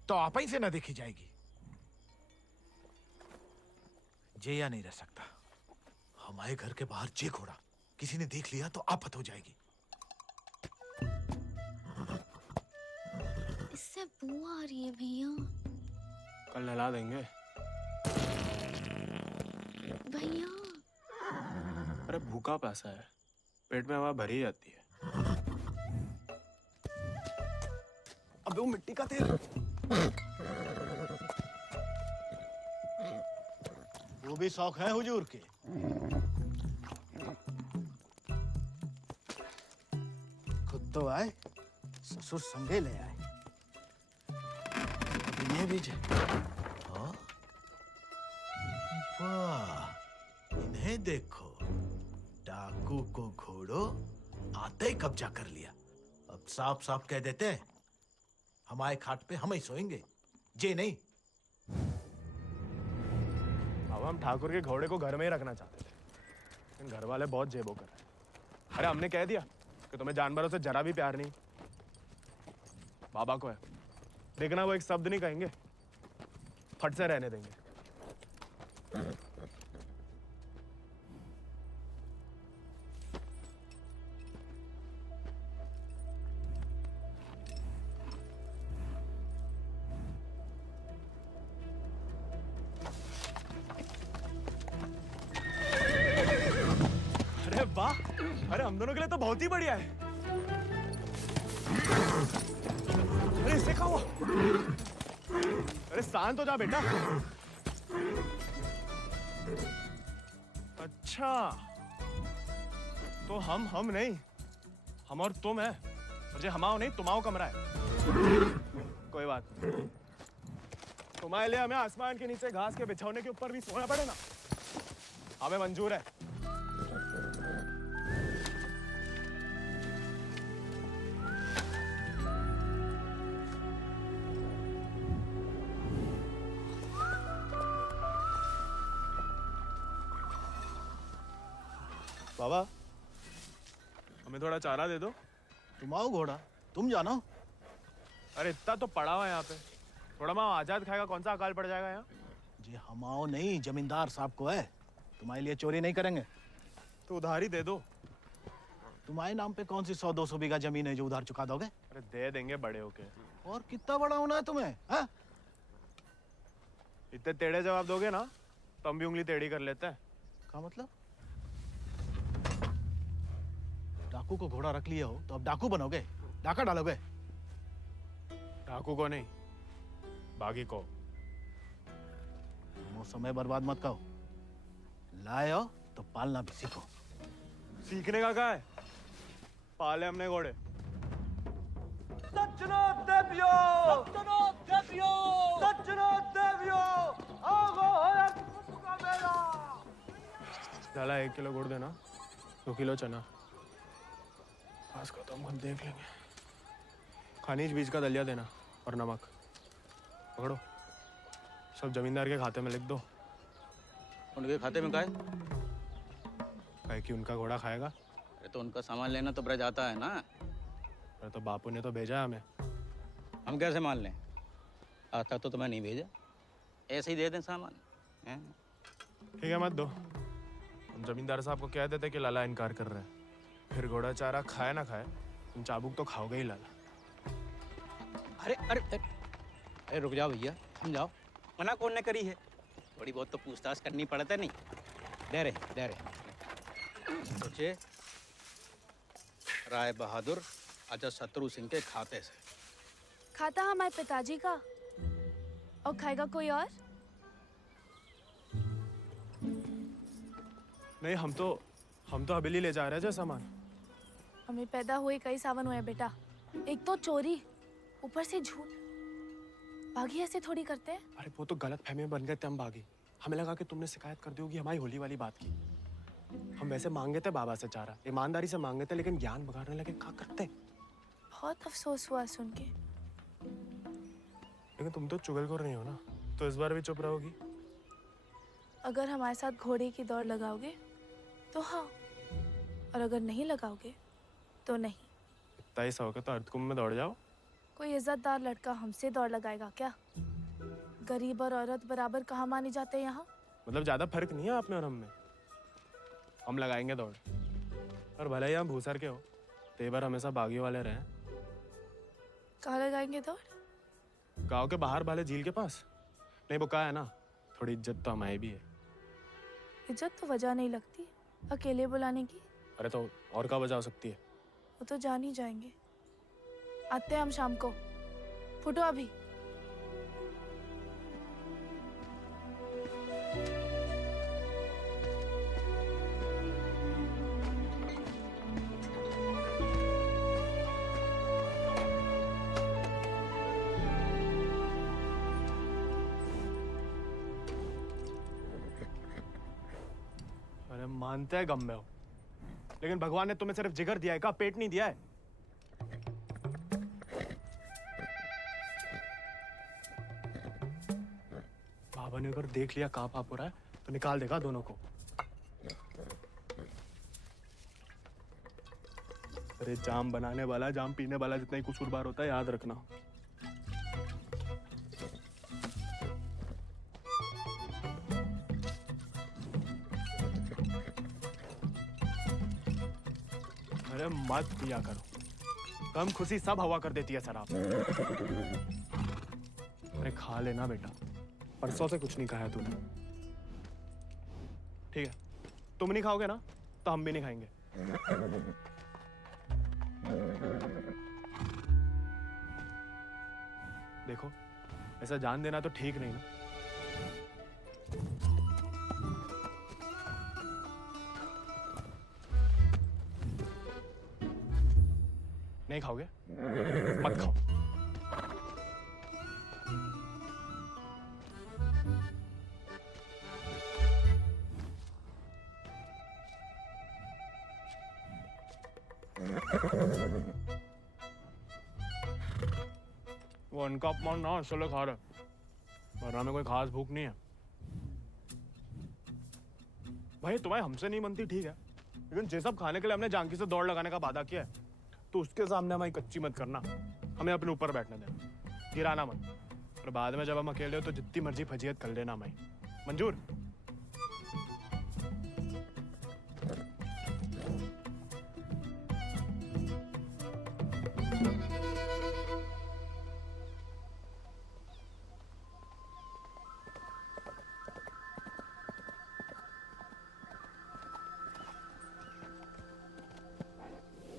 तो आप ही से न देखी जाएगी। जेया नहीं रह सकता। हमारे घर के बाहर जे घोड़ा किसी ने देख लिया तो आफत हो जाएगी। इससे बू आ रही है भैया। कल नहला देंगे भैया। अरे भूखा प्यासा है, पेट में हवा भरी जाती है। अबे वो मिट्टी का तेल। वो भी शौक है हुजूर के। खुद तो आए, ससुर संगे ले आए। इन्हें भी हाँ? वाह, इन्हें देखो, डाकू को घोड़ो आते ही कब्जा कर लिया। अब साफ साफ कह देते हैं, हमारे खाट पे हम ही सोएंगे, जे नहीं। बाबा हम ठाकुर के घोड़े को घर में ही रखना चाहते थे, लेकिन घर वाले बहुत जेबो कर रहे हैं। अरे हमने कह दिया कि तुम्हें जानवरों से जरा भी प्यार नहीं। बाबा को है, देखना वो एक शब्द नहीं कहेंगे, फट से रहने देंगे। अरे वाह, अरे हम दोनों के लिए तो बहुत ही बढ़िया है। अरे इससे क्या हुआ? अरे शांत हो जा बेटा। अच्छा, तो हम नहीं, हम और तुम है, और जो हमाओ नहीं तुम्हाओ कमरा है। कोई बात नहीं, तुम्हारे लिए हमें आसमान के नीचे घास के बिछौने के ऊपर भी सोना पड़े ना, हमें मंजूर है। बाबा, हमें थोड़ा चारा दे दो। तुम आओ घोड़ा, तुम जानो। अरे इतना तो पड़ा हुआ है यहाँ पे, थोड़ा मैं आजाद खाएगा, कौन सा अकाल पड़ जाएगा यहाँ? जी हम आओ नहीं, जमींदार साहब को है, तुम्हारे लिए चोरी नहीं करेंगे। तो उधार ही दे दो। तुम्हारे नाम पे कौन सी 100-200 बीघा जमीन है जो उधार चुका दोगे? अरे दे देंगे बड़े होके। और कितना बड़ा होना है तुम्हें? हाँ? इतने टेढ़े जवाब दोगे ना तो हम भी उंगली टेढ़ी कर लेते हैं। क्या मतलब? डाकू को घोड़ा रख लिया हो तो अब डाकू बनोगे, डाका डालोगे? डाकू को नहीं, बागी को। वो समय बर्बाद मत करो, लाए हो तो पालना भी सीखो। सीखने का क्या है, पाले हमने घोड़े। सज्जनों देवियों, सज्जनों देवियों, सज्जनों देवियों, आगो है का मेला। डाला 1 किलो गुड़ देना, 2 किलो चना। बस को तो हम देख लेंगे। खनिज बीज का दलिया देना और नमक। पकड़ो, सब जमींदार के खाते में लिख दो। उनके खाते में का है? कहे कि उनका घोड़ा खाएगा। अरे तो उनका सामान लेना तो ब्रज आता है ना। अरे तो बापू ने तो भेजा है हमें। हम कैसे मान लें? आता तो तुम्हें नहीं भेजा, ऐसे ही दे दें सामान। ठीक है मत दो, हम जमींदार साहब को कह देते कि लाला इनकार कर रहे हैं। फिर घोड़ा चारा खाए ना खाए, तुम चाबुक तो खाओगे ही लाला। अरे अरे अरे रुक जाओ भैया, समझाओ। मना कौन ने करी है? थोड़ी बहुत तो पूछताछ करनी पड़ता नहीं। दे रहे सोचे राय बहादुर अजय शत्रु सिंह के खाते से। खाता हमारे पिताजी का, और खाएगा कोई और? नहीं, हम तो हवेली ले जा रहे हैं सामान। हमें पैदा हुए कई सावन हुए बेटा, एक तो चोरी, ऊपर से झूठ। बागी ऐसे थोड़ी करते हैं। अरे वो तो गलत फहमी में बन गए थे हम बागी। हमें लगा कि तुमने शिकायत कर दी होगी हमारी होली वाली बात की। हम वैसे मांगे थे बाबा से चारा, ईमानदारी से मांगे थे, लेकिन ज्ञान बगाड़ने लगे। क्या करते? बहुत अफसोस हुआ सुन के। लेकिन तुम तो चुगलखोर नहीं हो ना, तो इस बार भी चुप रहोगी? अगर हमारे साथ घोड़े की दौड़ लगाओगे तो हाँ, और अगर नहीं लगाओगे तो नहीं। इतना ही शौक है तो अर्धकुंभ में दौड़ जाओ। कोई इज्जतदार लड़का हमसे दौड़ लगाएगा क्या? गरीब और औरत बराबर कहाँ माने जाते हैं यहाँ? मतलब ज्यादा फर्क नहीं है आप में और हम में। हम लगाएंगे दौड़, और भले ही हम भूसर के हो, तेवर हमेशा बागियों वाले रहे। कहाँ लगाएंगे दौड़? गांव के बाहर वाले झील के पास। नहीं वो कहा है ना, थोड़ी इज्जत तो हमारी भी है। इज्जत तो वजह नहीं लगती अकेले बुलाने की। अरे तो और क्या वजह हो सकती है? वो तो जान ही जाएंगे। आते हैं हम शाम को, फुटो अभी। अरे मानते हैं गम में हो, लेकिन भगवान ने तुम्हें सिर्फ जिगर दिया है, का पेट नहीं दिया है। बाबा ने अगर देख लिया कहाँ पाप हो रहा है तो निकाल देगा दोनों को। अरे जाम बनाने वाला जाम पीने वाला जितना ही कसूरवार होता है, याद रखना। अरे मत पिया करो, कम खुशी सब हवा कर देती है शराब। अरे खा लेना बेटा, परसों से कुछ नहीं खाया तूने। ठीक है, तुम नहीं खाओगे ना तो हम भी नहीं खाएंगे। देखो ऐसा जान देना तो ठीक नहीं ना। नहीं खाओगे? मत खाओ। वो उनका अपमान ना इसलिए खा रहे, वरना में कोई खास भूख नहीं है। भाई तुम्हें हमसे नहीं बनती ठीक है, लेकिन ये सब खाने के लिए हमने जानकी से दौड़ लगाने का वादा किया है, तो उसके सामने हमारी कच्ची मत करना। हमें अपने ऊपर बैठने देना, गिराना मत। और बाद में जब हम अकेले हो तो जितनी मर्जी फजीयत कर लेना हमारी। मंजूर?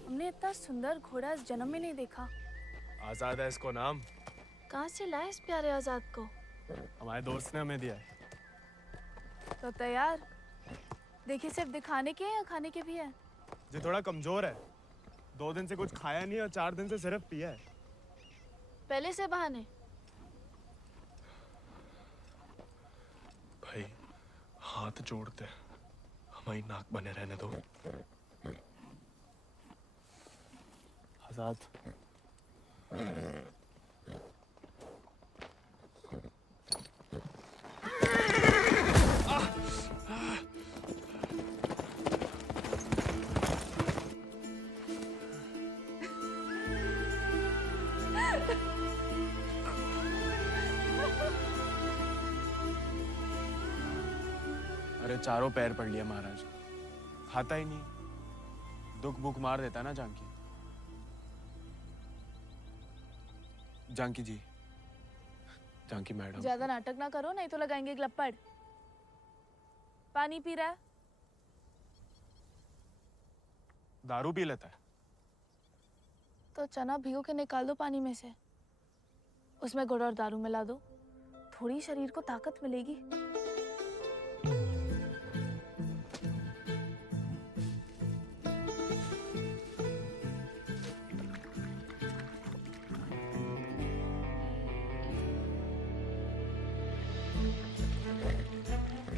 हमने इतना सुंदर घोड़ा इस जन्म में नहीं देखा। आजाद है इसको नाम। कहाँ से लाए इस प्यारे आजाद को? हमारे दोस्त ने हमें दिया है। तो तैयार। देखिए सिर्फ दिखाने के हैं या खाने के भी हैं? जो थोड़ा कमजोर है, 2 दिन से कुछ खाया नहीं और 4 दिन से सिर्फ पिया है। पहले से बहाने। भाई हाथ जोड़ते हमारी नाक बने रहने दो। आजाद अरे चारों पैर पड़ लिया महाराज, खाता ही नहीं, दुख भूख मार देता ना जानकी। जानकी जी, जानकी मैडम। ज्यादा नाटक ना करो नहीं तो लगाएंगे ग्लप्पड़। पानी पी रहा है? दारू पी लेता है। तो चना भिगो के निकाल दो पानी में से, उसमें गुड़ और दारू मिला दो, थोड़ी शरीर को ताकत मिलेगी।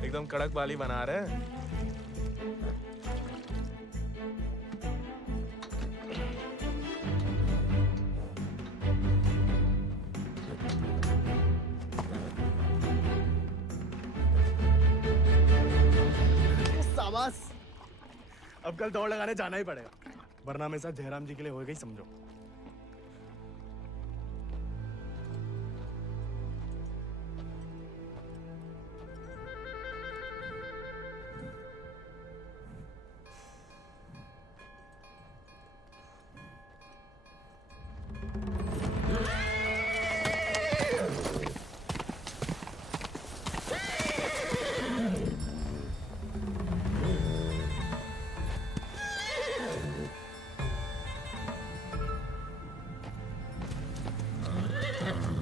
एकदम कड़क वाली बना रहे हैं। शाबाश, अब कल दौड़ लगाने जाना ही पड़ेगा, वरना मेरे साथ जयराम जी के लिए होएगा ही समझो।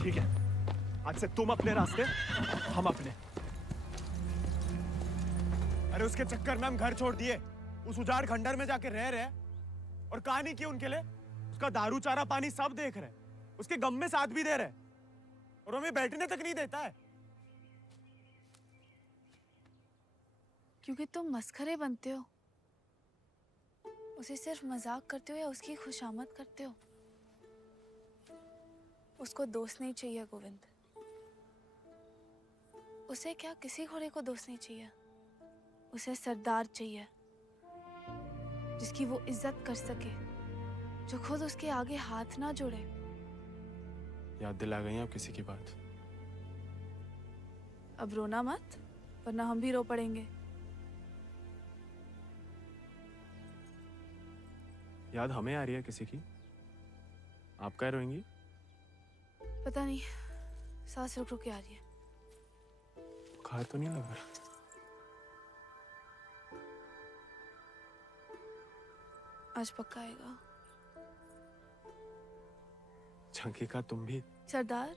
ठीक है, आज से तुम अपने रास्ते, हम अपने। अरे उसके चक्कर में हम घर छोड़ दिए, उस उजाड़ खंडर में जाके रह रहे, और कहानी की उनके लिए उसका दारू चारा पानी सब देख रहे, उसके गम में साथ भी दे रहे, और हमें बैठने तक नहीं देता है। क्योंकि तुम मस्खरे बनते हो, उसे सिर्फ मजाक करते हो या उसकी खुशामद करते हो। उसको दोस्त नहीं चाहिए गोविंद, उसे क्या किसी घोड़े को दोस्त नहीं चाहिए। उसे सरदार चाहिए, जिसकी वो इज्जत कर सके, जो खुद उसके आगे हाथ ना जोड़े। याद दिला गई आप किसी की बात? अब रोना मत, वरना हम भी रो पड़ेंगे। याद हमें आ रही है किसी की? आप क्या रोएंगी? पता नहीं, सांस रुक रुक के आ रही है। बुखार तो नहीं लग रहा? आज पक्का आएगा। झंकी का तुम भी? सरदार,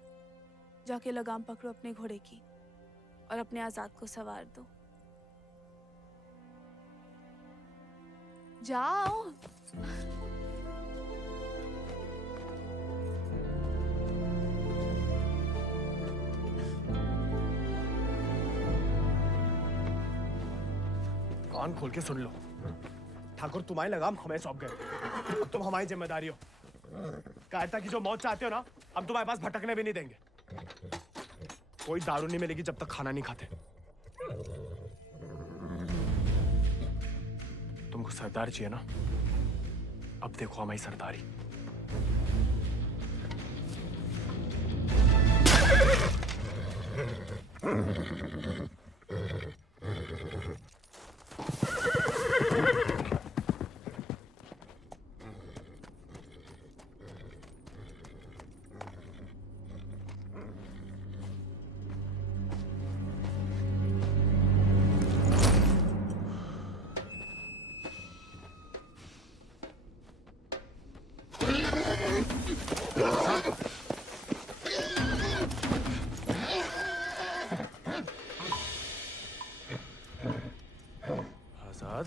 जाके लगाम पकड़ो अपने घोड़े की और अपने आजाद को सवार दो। जाओ। कान खोल के सुन लो, ठाकुर तुम्हारी लगाम हमें सौंप गए। अब तुम हमारी जिम्मेदारी हो। कायरता की जो मौत चाहते हो ना, हम तुम्हारे पास भटकने भी नहीं देंगे। कोई दारू नहीं मिलेगी जब तक खाना नहीं खाते। तुमको सरदार चाहिए ना? अब देखो हमारी सरदारी। आजाद,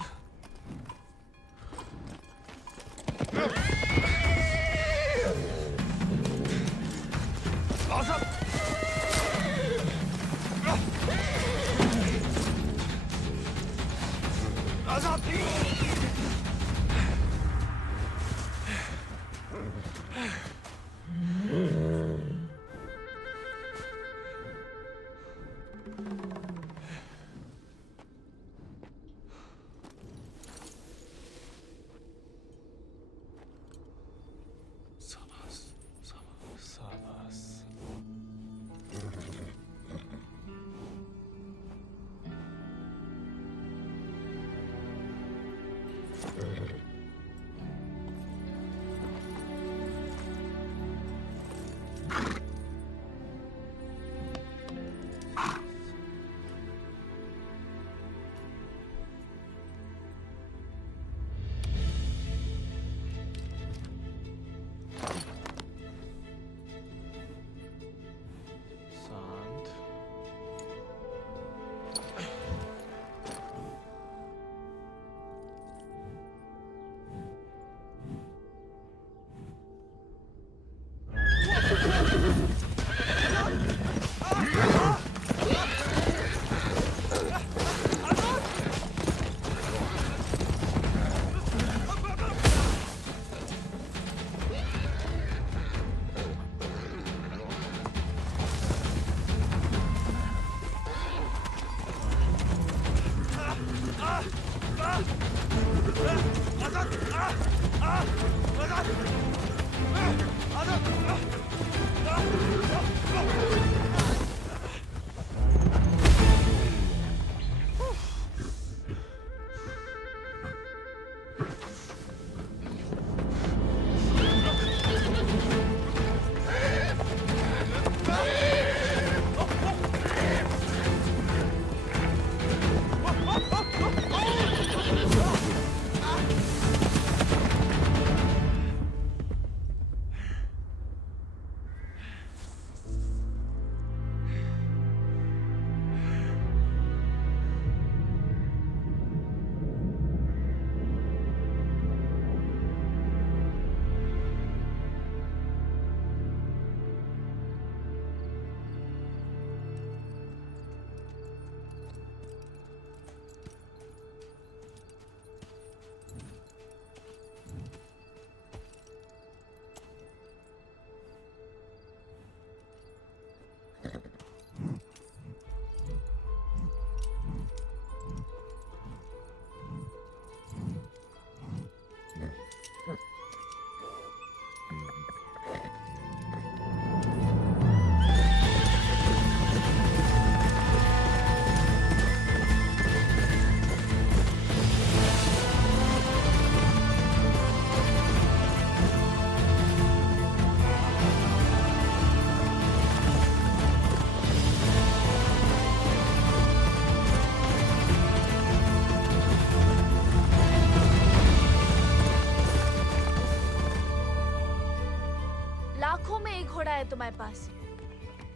है तुम्हारे पास?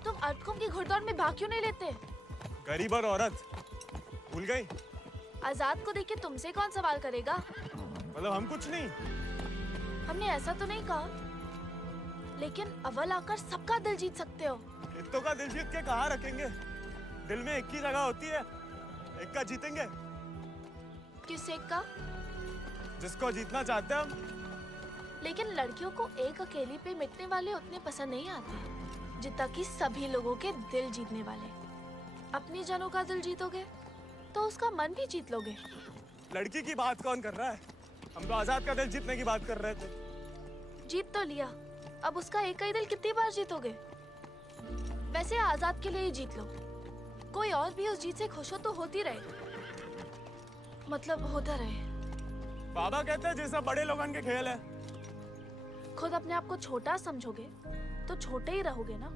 तुम अर्थकॉम की घुड़दौड़ में भाग क्यों नहीं लेते? गरीब और औरत भूल गई? आजाद को देख के तुमसे कौन सवाल करेगा? मतलब हम कुछ नहीं? हमने ऐसा तो नहीं कहा, लेकिन अव्वल आकर सबका दिल जीत सकते हो। इत्तों का दिल जीत के कहाँ रखेंगे? दिल में एक ही जगह होती है, एक का जीतेंगे। किस एक का? जिसको जीतना चाहते हैं हम। लेकिन लड़कियों को एक अकेली पे मिटने वाले उतने पसंद नहीं आते जितना कि सभी लोगों के दिल जीतने वाले। अपनी जनों का दिल जीतोगे तो उसका मन भी जीत लोगे। लड़की की बात कौन कर रहा है? हम तो आजाद का दिल जीतने की बात कर रहे थे। जीत तो लिया, अब उसका एक ही दिल कितनी बार जीतोगे? वैसे आजाद के लिए ही जीत लो। कोई और भी उस जीत से खुश हो तो होती रहे, मतलब होता रहे। बाबा कहते हैं जैसा बड़े लोगों के खेल है। खुद अपने आप को छोटा समझोगे तो छोटे ही रहोगे ना।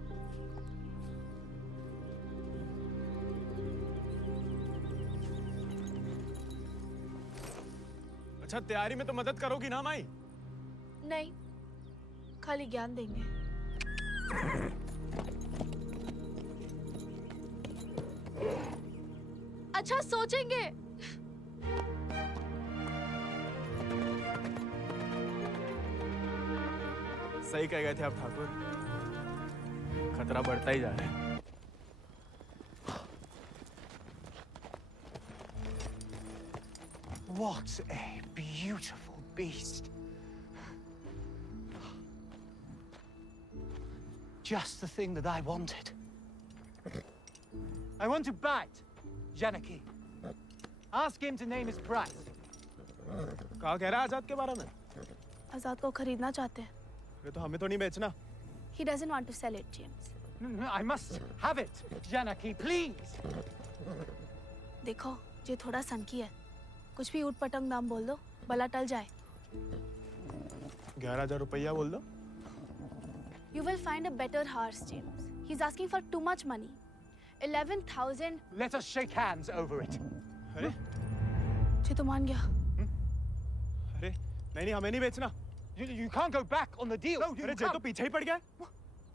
अच्छा, तैयारी में तो मदद करोगी ना माई? नहीं, खाली ज्ञान देंगे। अच्छा, सोचेंगे। सही कह गए थे आप ठाकुर, खतरा बढ़ता ही जा रहा है। What a beautiful beast. Just the thing that I wanted. I want to bite Janaki. Ask him to name his price. कहा कह रहा है आजाद के बारे में? आजाद को खरीदना चाहते हैं। ये तो हमें तो नहीं बेचना। He doesn't want to sell it, James. No, I must have it, Janaki, please. देखो, ये थोड़ा सनकी है। कुछ भी ऊट पटंग दाम बोल दो, भला टल जाए। 11,000 रुपया बोल दो। You will find a better horse, James. He's asking for too much money. 11,000. Let us shake hands over it. अरे? ये तो मान गया। अरे, नहीं हमें नहीं बेचना। You can't go back on the deal. No, अरे जे तो पीछे ही पड़ गया।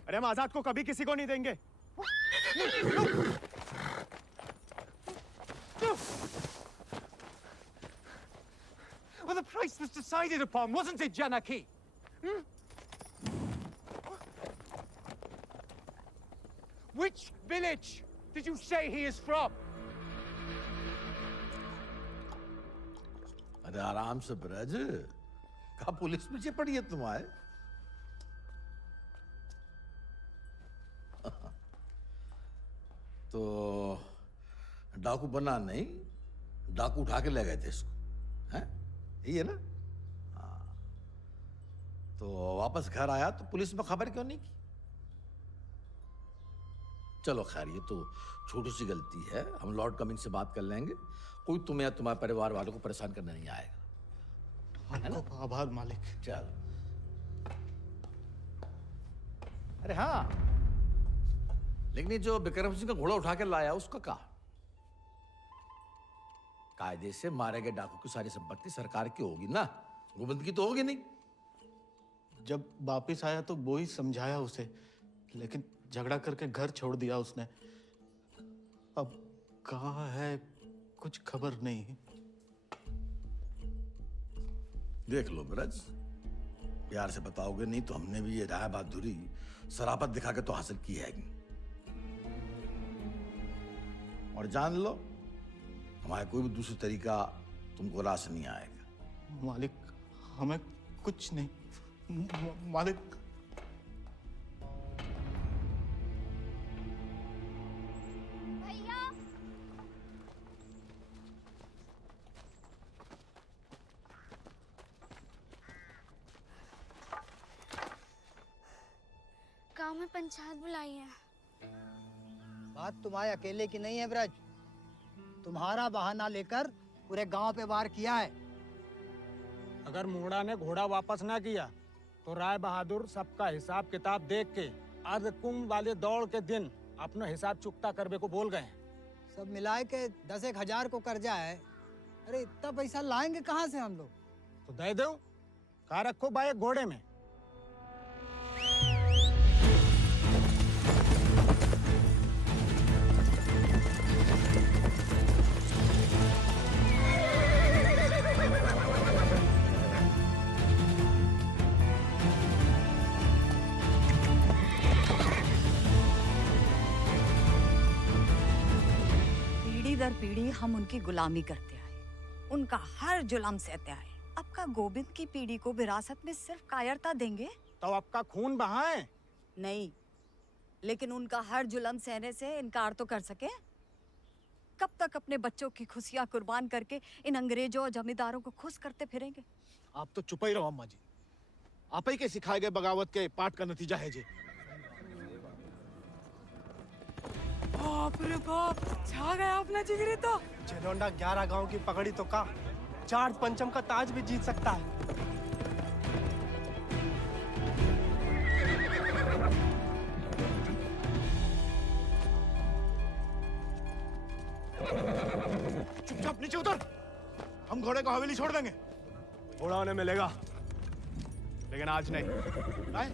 अरे हम आजाद को कभी किसी को नहीं देंगे। Well, the price was decided upon, wasn't it, Janaki? Which village did you say he is from? अरे आराम से ब्रज, कहा पुलिस पीछे पड़ी है तुम्हारे? तो डाकू बना नहीं, डाकू उठा के ले गए थे इसको, हैं? यही है ना? हाँ। तो वापस घर आया तो पुलिस में खबर क्यों नहीं की? चलो खैर, ये तो छोटी सी गलती है, हम लॉर्ड कमिंग से बात कर लेंगे। कोई तुम्हें या तुम्हारे परिवार वालों को परेशान करने नहीं आएगा, है ना? आभार मालिक। चल। अरे हाँ, लेकिन ये जो बिक्रम सिंह का घोड़ा उठा के लाया उसका कहा? कायदे से मारे गए डाकू की सारी संपत्ति सरकार की होगी ना, गोविंद की तो होगी नहीं। जब वापिस आया तो वो ही समझाया उसे, लेकिन झगड़ा करके घर छोड़ दिया उसने। अब कहाँ है कुछ खबर नहीं। देख लो ब्रज, प्यार से बताओगे नहीं तो हमने भी ये राय बहादुरी सरापत दिखा के तो हासिल की है। और जान लो, हमारा कोई भी दूसरी तरीका तुमको रास नहीं आएगा। मालिक, हमें कुछ नहीं। मालिक, गांव में पंचायत बुलाई है। बात तुम्हारे अकेले की नहीं है ब्रज, तुम्हारा बहाना लेकर पूरे गांव पे वार किया है। अगर मुंगड़ा ने घोड़ा वापस ना किया तो राय बहादुर सबका हिसाब किताब देख के अर्धकुंभ वाले दौड़ के दिन अपना हिसाब चुकता करने को बोल गए। सब मिलाए के 10-1 हजार को कर्जा है। अरे इतना पैसा लाएंगे कहाँ से हम लोग? तो दे दो, कहा रखो भाई घोड़े में। दर पीढ़ी हम उनकी गुलामी करते आए, उनका हर जुल्म सहते आए। अब का गोविंद की पीढ़ी को विरासत में सिर्फ कायरता देंगे तो आपका खून बहाए? नहीं, लेकिन उनका हर जुल्म सहने से इनकार तो कर सके। कब तक अपने बच्चों की खुशियां कुर्बान करके इन अंग्रेजों और जमींदारों को खुश करते फिरेंगे? आप तो चुप ही रहो अम्मा जी। आप ही के सिखाए गए बगावत के पाठ का नतीजा है जी। बाप रे बाप, छा गया अपना जिगरी तो। जेलोंडा 11 गांव की पगड़ी तो का चार पंचम का ताज भी जीत सकता है। चुपचाप नीचे उतर। हम घोड़े को हवेली छोड़ देंगे। घोड़ा उन्हें मिलेगा, लेकिन आज नहीं। काहे?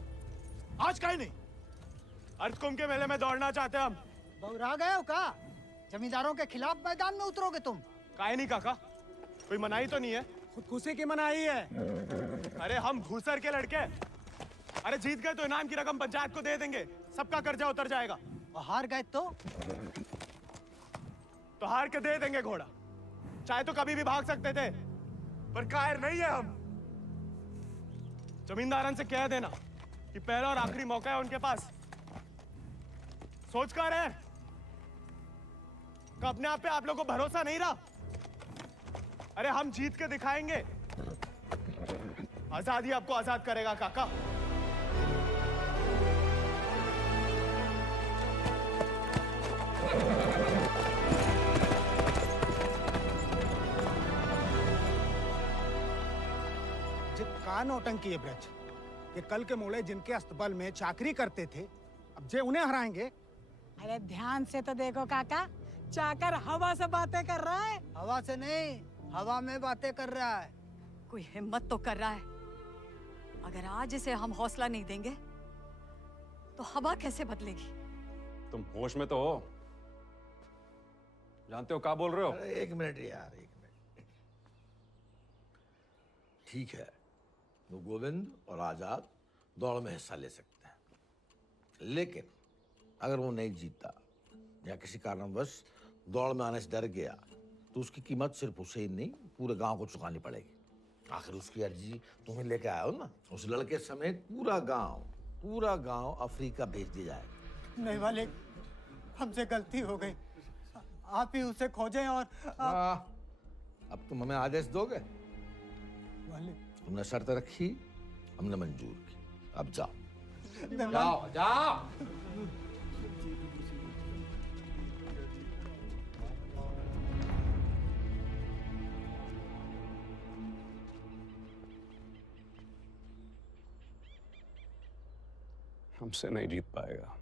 आज काहे नहीं? अर्धकुंभ के मेले में दौड़ना चाहते हैं हम। बौरा गए हो का? जमींदारों के खिलाफ मैदान में उतरोगे तुम? काहे नहीं काका? कोई मनाही तो नहीं है? खुदकुशी की मनाही है। अरे हम घूसर के लड़के, अरे जीत गए तो इनाम की रकम पंचायत को दे देंगे, सबका कर्जा उतर जाएगा। और हार गए तो हार के दे देंगे घोड़ा। चाहे तो कभी भी भाग सकते थे, पर कायर नहीं है हम। जमींदारन से कह देना कि पहला और आखिरी मौका है उनके पास। सोच कर है कि अपने आप पे आप लोगों को भरोसा नहीं रहा। अरे हम जीत के दिखाएंगे। आजादी आपको आजाद करेगा काका। का नौटंकी है ब्रज, ये कल के मोड़े जिनके अस्तबल में चाकरी करते थे, अब जे उन्हें हराएंगे। अरे ध्यान से तो देखो काका, चाकर हवा से बातें कर रहा है। हवा से नहीं, हवा में बातें कर रहा है। कोई हिम्मत तो कर रहा है। अगर आज इसे हम हौसला नहीं देंगे तो हवा कैसे बदलेगी? तुम होश में तो हो? जानते हो क्या बोल रहे हो? अरे एक मिनट यार, एक मिनट। ठीक है, वो गोविंद और आजाद दौड़ में हिस्सा ले सकते हैं, लेकिन अगर वो नहीं जीता या किसी कारणवश दौड़ में आने से डर गया तो उसकी कीमत सिर्फ उसे ही नहीं पूरे गांव को चुकानी पड़ेगी। आखिर उसकी अर्जी तुम्हें लेके आए हो ना। उस लड़के समेत पूरा गांव अफ्रीका भेज दिया जाएगा। नहीं मालिक, हमसे गलती हो गई। आप ही उसे खोजें और अब तुम हमें आदेश दोगे? मालिक, तुमने शर्त रखी, हमने मंजूर की। अब जाओ मैं जाओ जाओ। हमसे नहीं जीत पाएगा,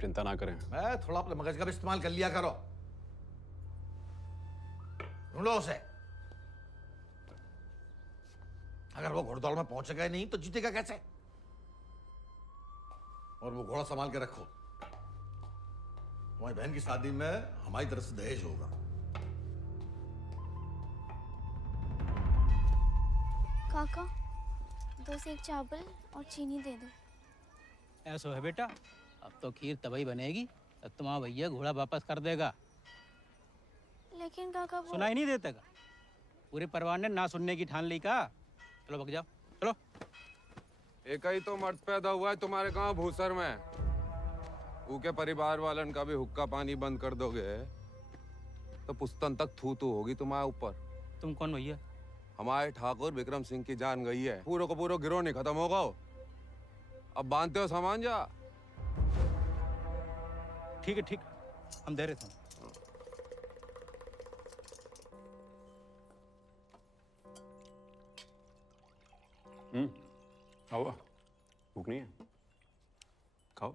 चिंता ना करें। मैं थोड़ा अपने मगज का भी इस्तेमाल कर लिया करो। ढूंढो उसे। अगर वो घोड़दौड़ में पहुंचेगा ही नहीं तो जीतेगा कैसे? और वो घोड़ा संभाल के रखो। तुम्हारी बहन की शादी में हमारी तरफ से दहेज होगा। काका, 2 सेक चावल और चीनी दे दो। ऐसा है बेटा, अब तो खीर तभी बनेगी तब तुम्हारा भैया घोड़ा वापस कर देगा। लेकिन काका वो... सुनाई नहीं देता का? पूरे परिवार ने ना सुनने की ठान ली का। चलो भग जाओ, चलो। एक ही तो मर्द पैदा हुआ है तुम्हारे गांव भूसर में। ऊके परिवार वालन का भी हुक्का पानी बंद कर दोगे तो पुस्तन तक थू थू होगी तुम्हारे ऊपर। तुम कौन भैया? हमारे ठाकुर विक्रम सिंह की जान गई है। पूरा को पूरा गिरोह नहीं खत्म होगा। अब बांधते हो सामान जा। ठीक है, ठीक, हम दे रहे थे। खाओ, भूख नहीं है? खाओ।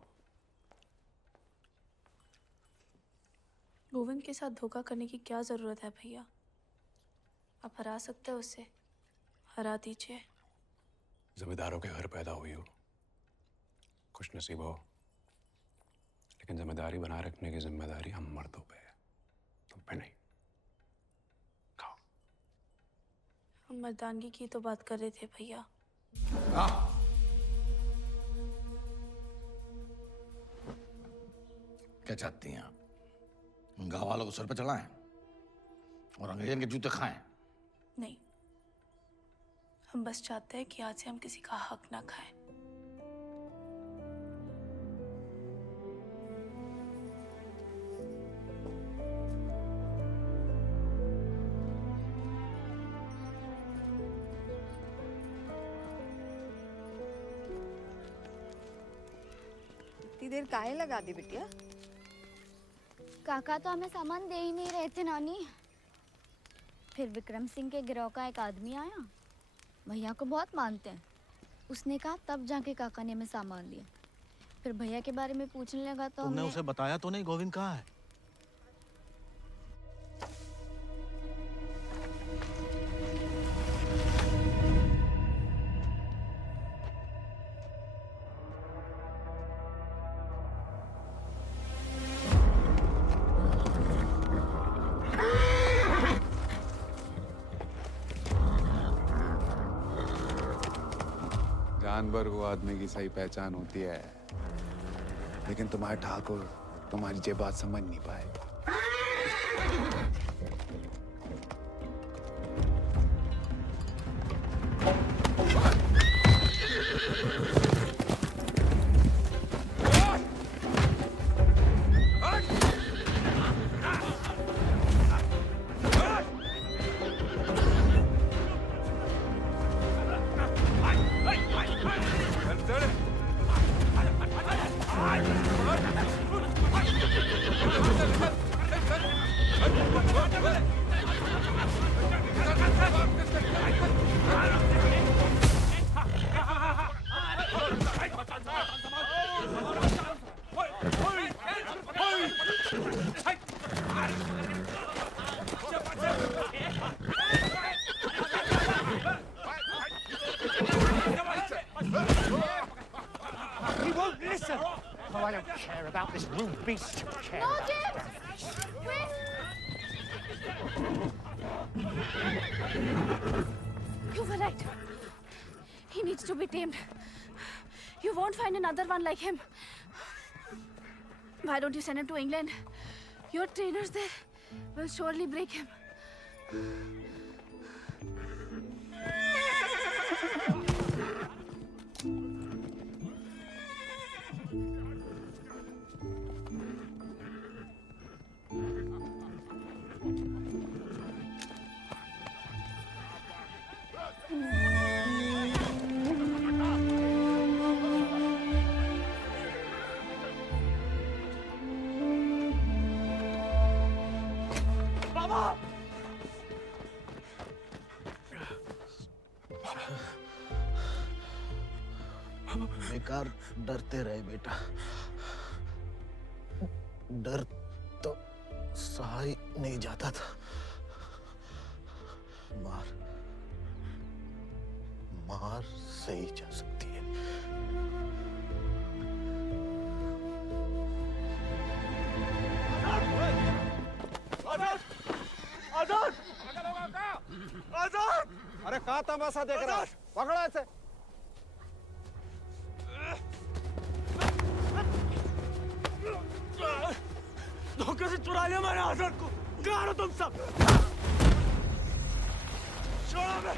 गोविंद के साथ धोखा करने की क्या जरूरत है भैया? आप हरा सकते हो उसे, हरा दीजिए। जमींदारों के घर पैदा हुई हो, खुश नसीब हो, लेकिन जिम्मेदारी बनाए रखने की जिम्मेदारी हम मर्दों पे है, तुम पे नहीं। खाओ। हम मर्दानगी की तो बात कर रहे थे भैया। क्या चाहती हैं आप? गांव वालों को सर पे चढ़ाएं और अंग्रेजन के जूते खाएं। नहीं, हम बस चाहते हैं कि आज से हम किसी का हक ना खाएं। इतनी देर काहे लगा दी बिटिया? काका तो हमें सामान दे ही नहीं रहे थे नानी। फिर विक्रम सिंह के गिरोह का एक आदमी आया, भैया को बहुत मानते हैं। उसने कहा तब जाके काका ने हमें सामान दिया। फिर भैया के बारे में पूछने लगा तो तुमने हमने उसे बताया तो नहीं गोविंद कहाँ है? जानवर को आदमी की सही पहचान होती है, लेकिन तुम्हारे ठाकुर तुम्हारी ये बात समझ नहीं पाए। He won't listen! Oh, I don't care about this rude beast. No, James! Wait! You were right. He needs to be tamed. You won't find another one like him. Why don't you send him to England? Your trainers there will surely break him. बेकार डरते रहे बेटा, डर तो सहा ही नहीं जाता था। मार मार सही जा सकती है। आजाद! आजाद! अरे कहाँ तमाशा देख रहा है? पकड़ो ऐसे। धोखे से चुरा लिया मैंने आजाद को। कहाँ हो तुम सब? छोड़ो मैं।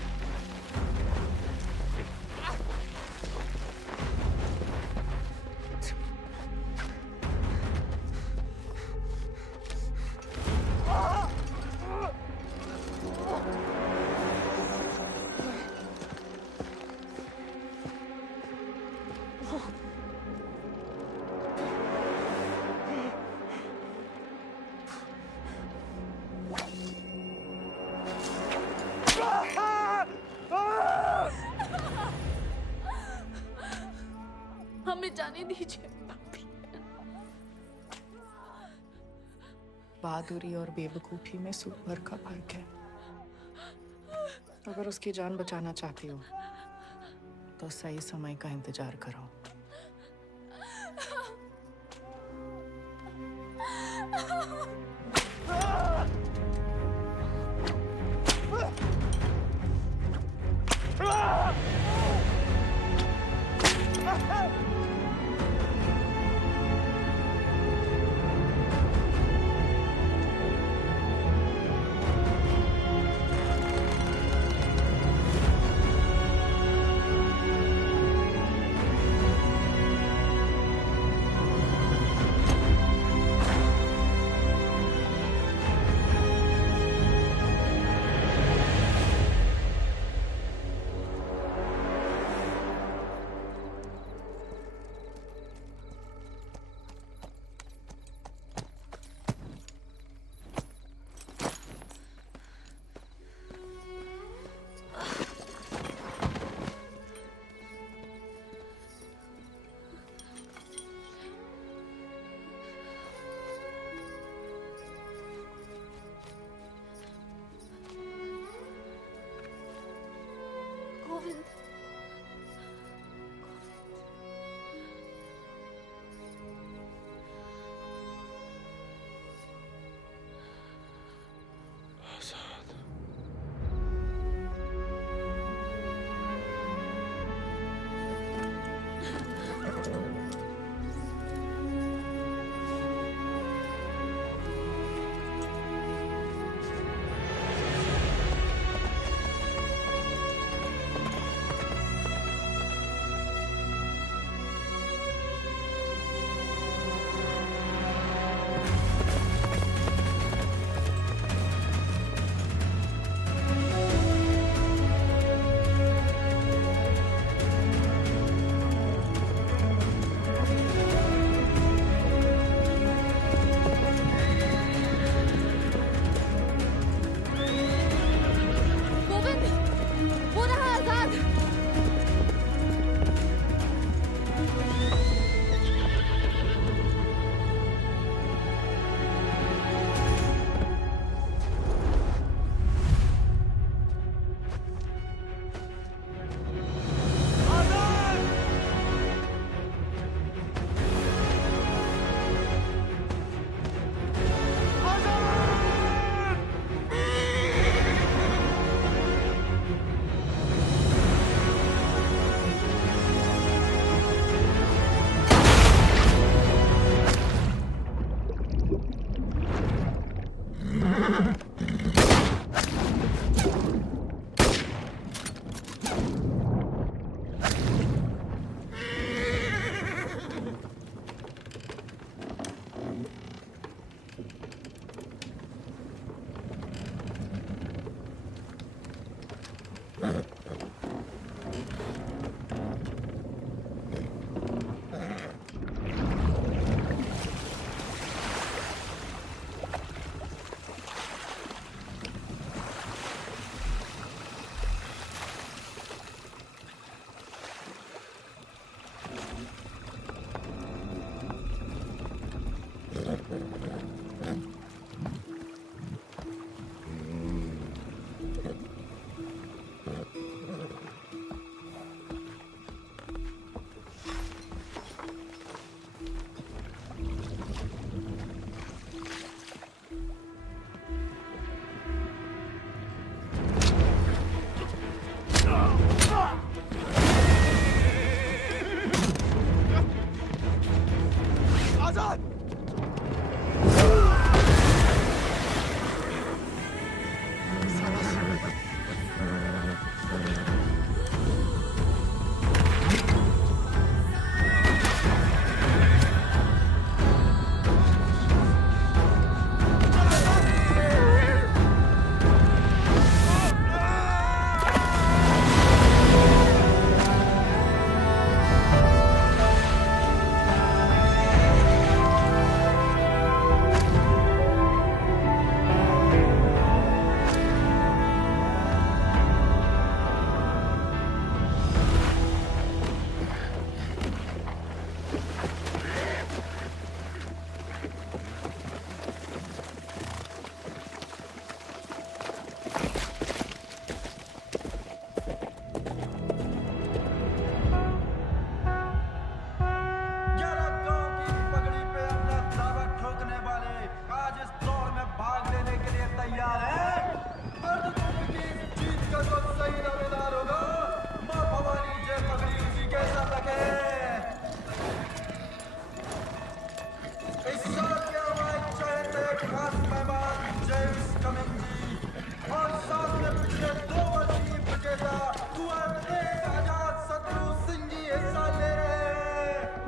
हमें जाने दीजिए। बहादुरी और बेवकूफ़ी में सूट भर का फर्क है। अगर उसकी जान बचाना चाहती हो तो सही समय का इंतजार करो।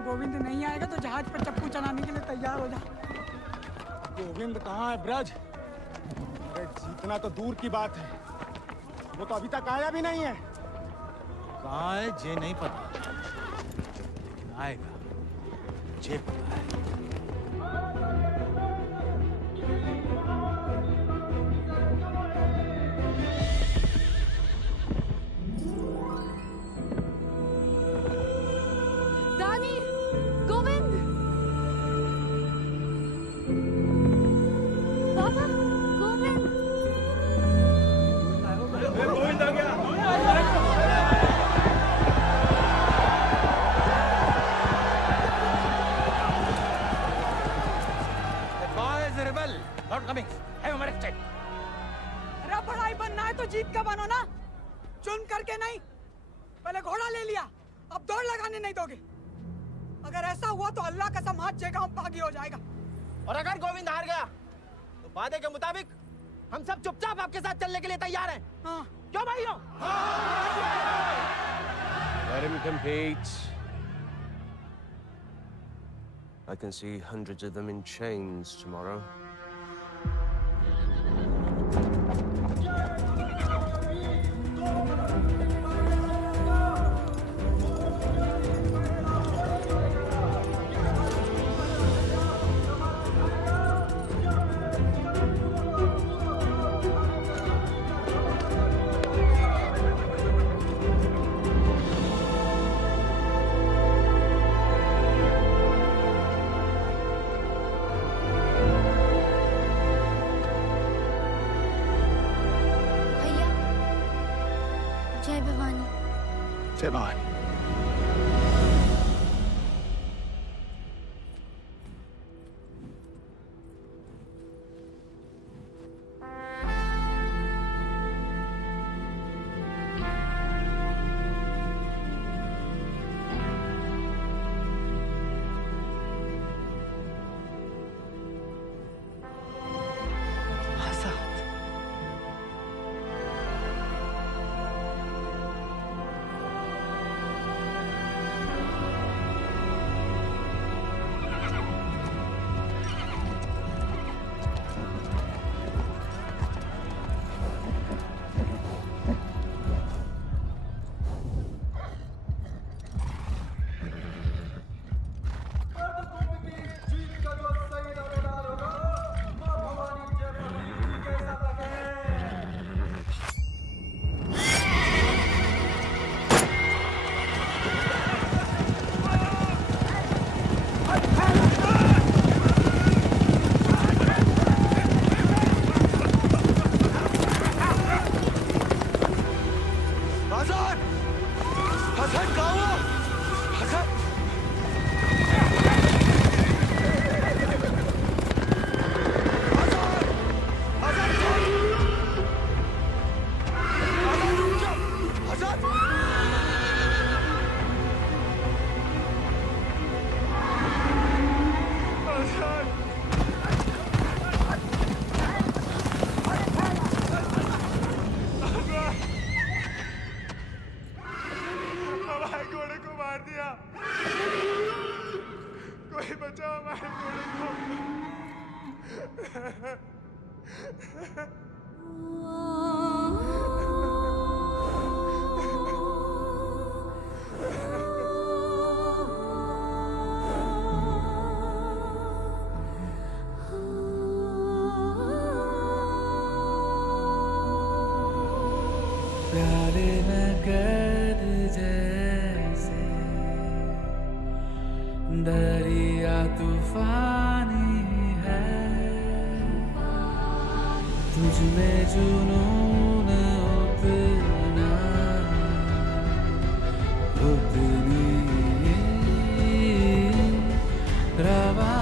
गोविंद नहीं आएगा तो जहाज पर चप्पू चलाने के लिए तैयार हो जा। गोविंद कहाँ है ब्रज? अरे जीतना तो दूर की बात है, वो तो अभी तक आया भी नहीं है। कहाँ है जे नहीं पता, लेकिन आएगा जे पता है। दानी, गोविंद, पापा, गोविंद। गोविंद आ गया। अरे बड़ाई बनना है तो जीत का बनो ना, चुन करके नहीं। पहले घोड़ा ले लिया, अब दौड़ लगाने नहीं दोगे। अगर ऐसा हुआ तो अल्लाह कसम हाथ जगह पागी हो जाएगा। और अगर गोविंद हार गया तो वादे के मुताबिक हम सब चुपचाप आपके साथ चलने के लिए तैयार हैं। हाँ। क्यों भाइयों? Let him compete. I can see hundreds of them in chains tomorrow. जय भवानी। जय भवानी। प्यारे में कैद जैसे दरिया तूफानी है, तुझ में जुनून उतना उतनी रवानी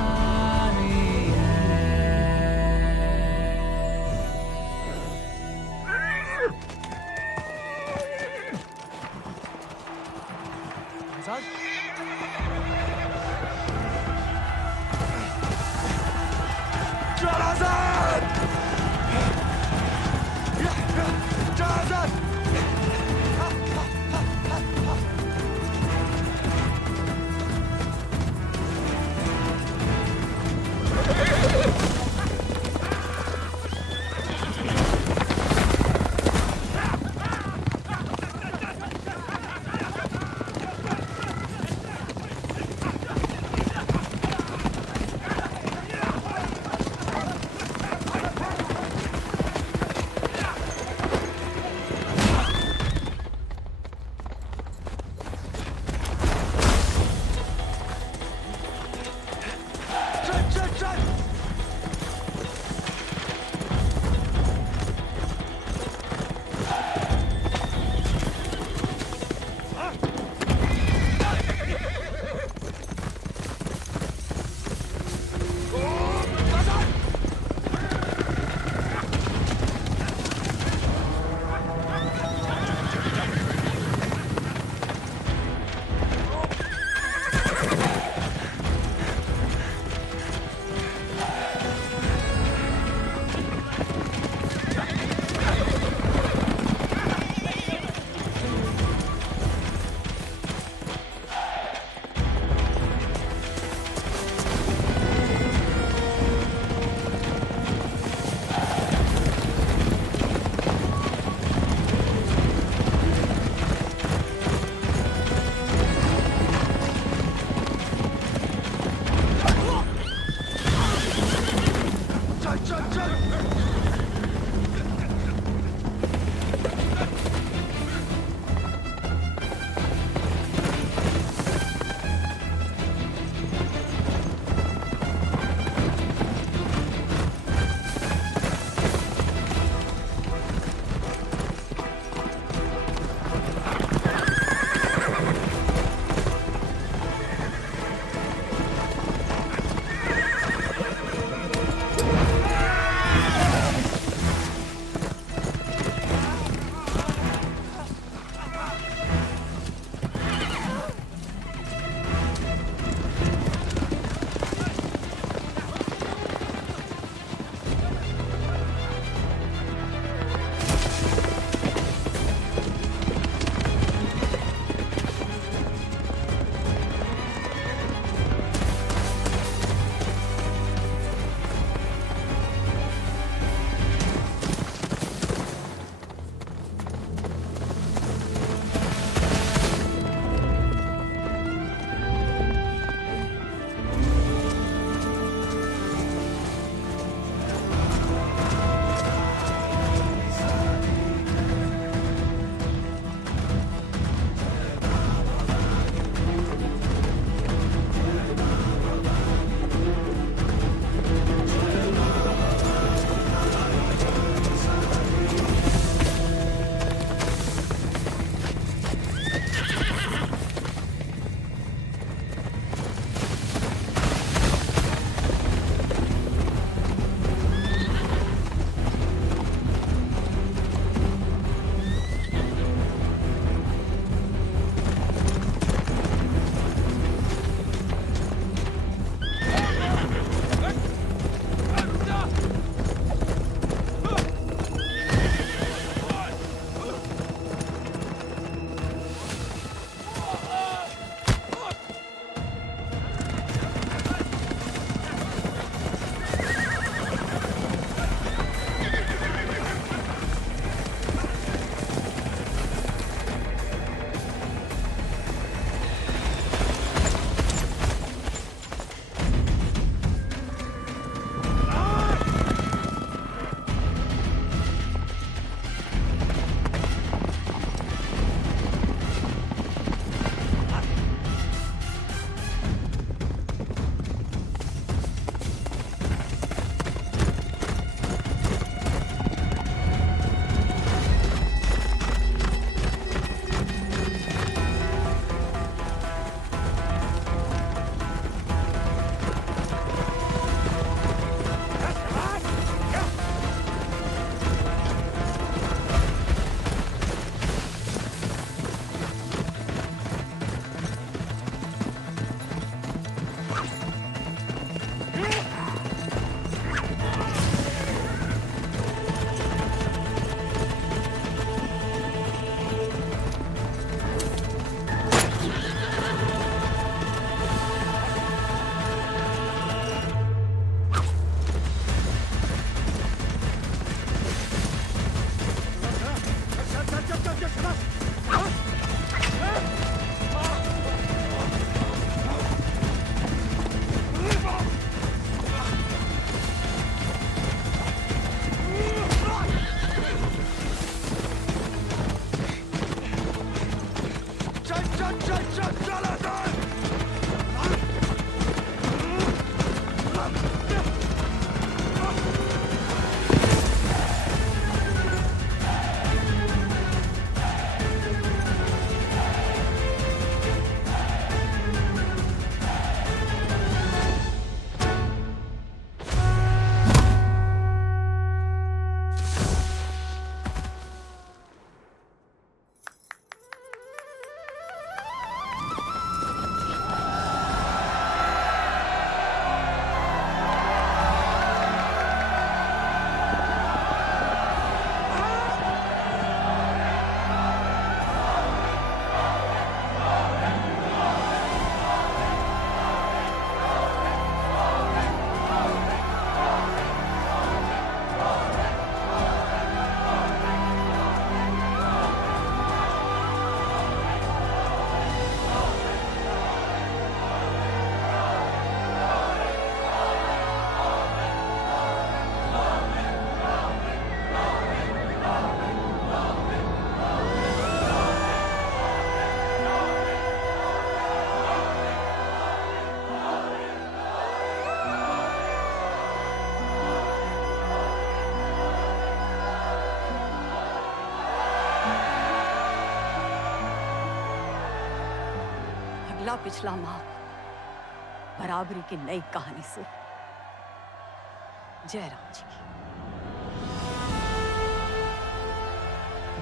पिछला माह बराबरी की नई कहानी से। जय राम जी की।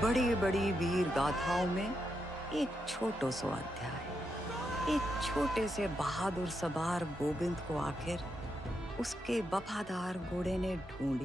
बड़ी बड़ी वीर गाथाओं में एक छोटो सो अध्याय। एक छोटे से बहादुर सवार गोविंद को आखिर उसके वफादार घोड़े ने ढूंढी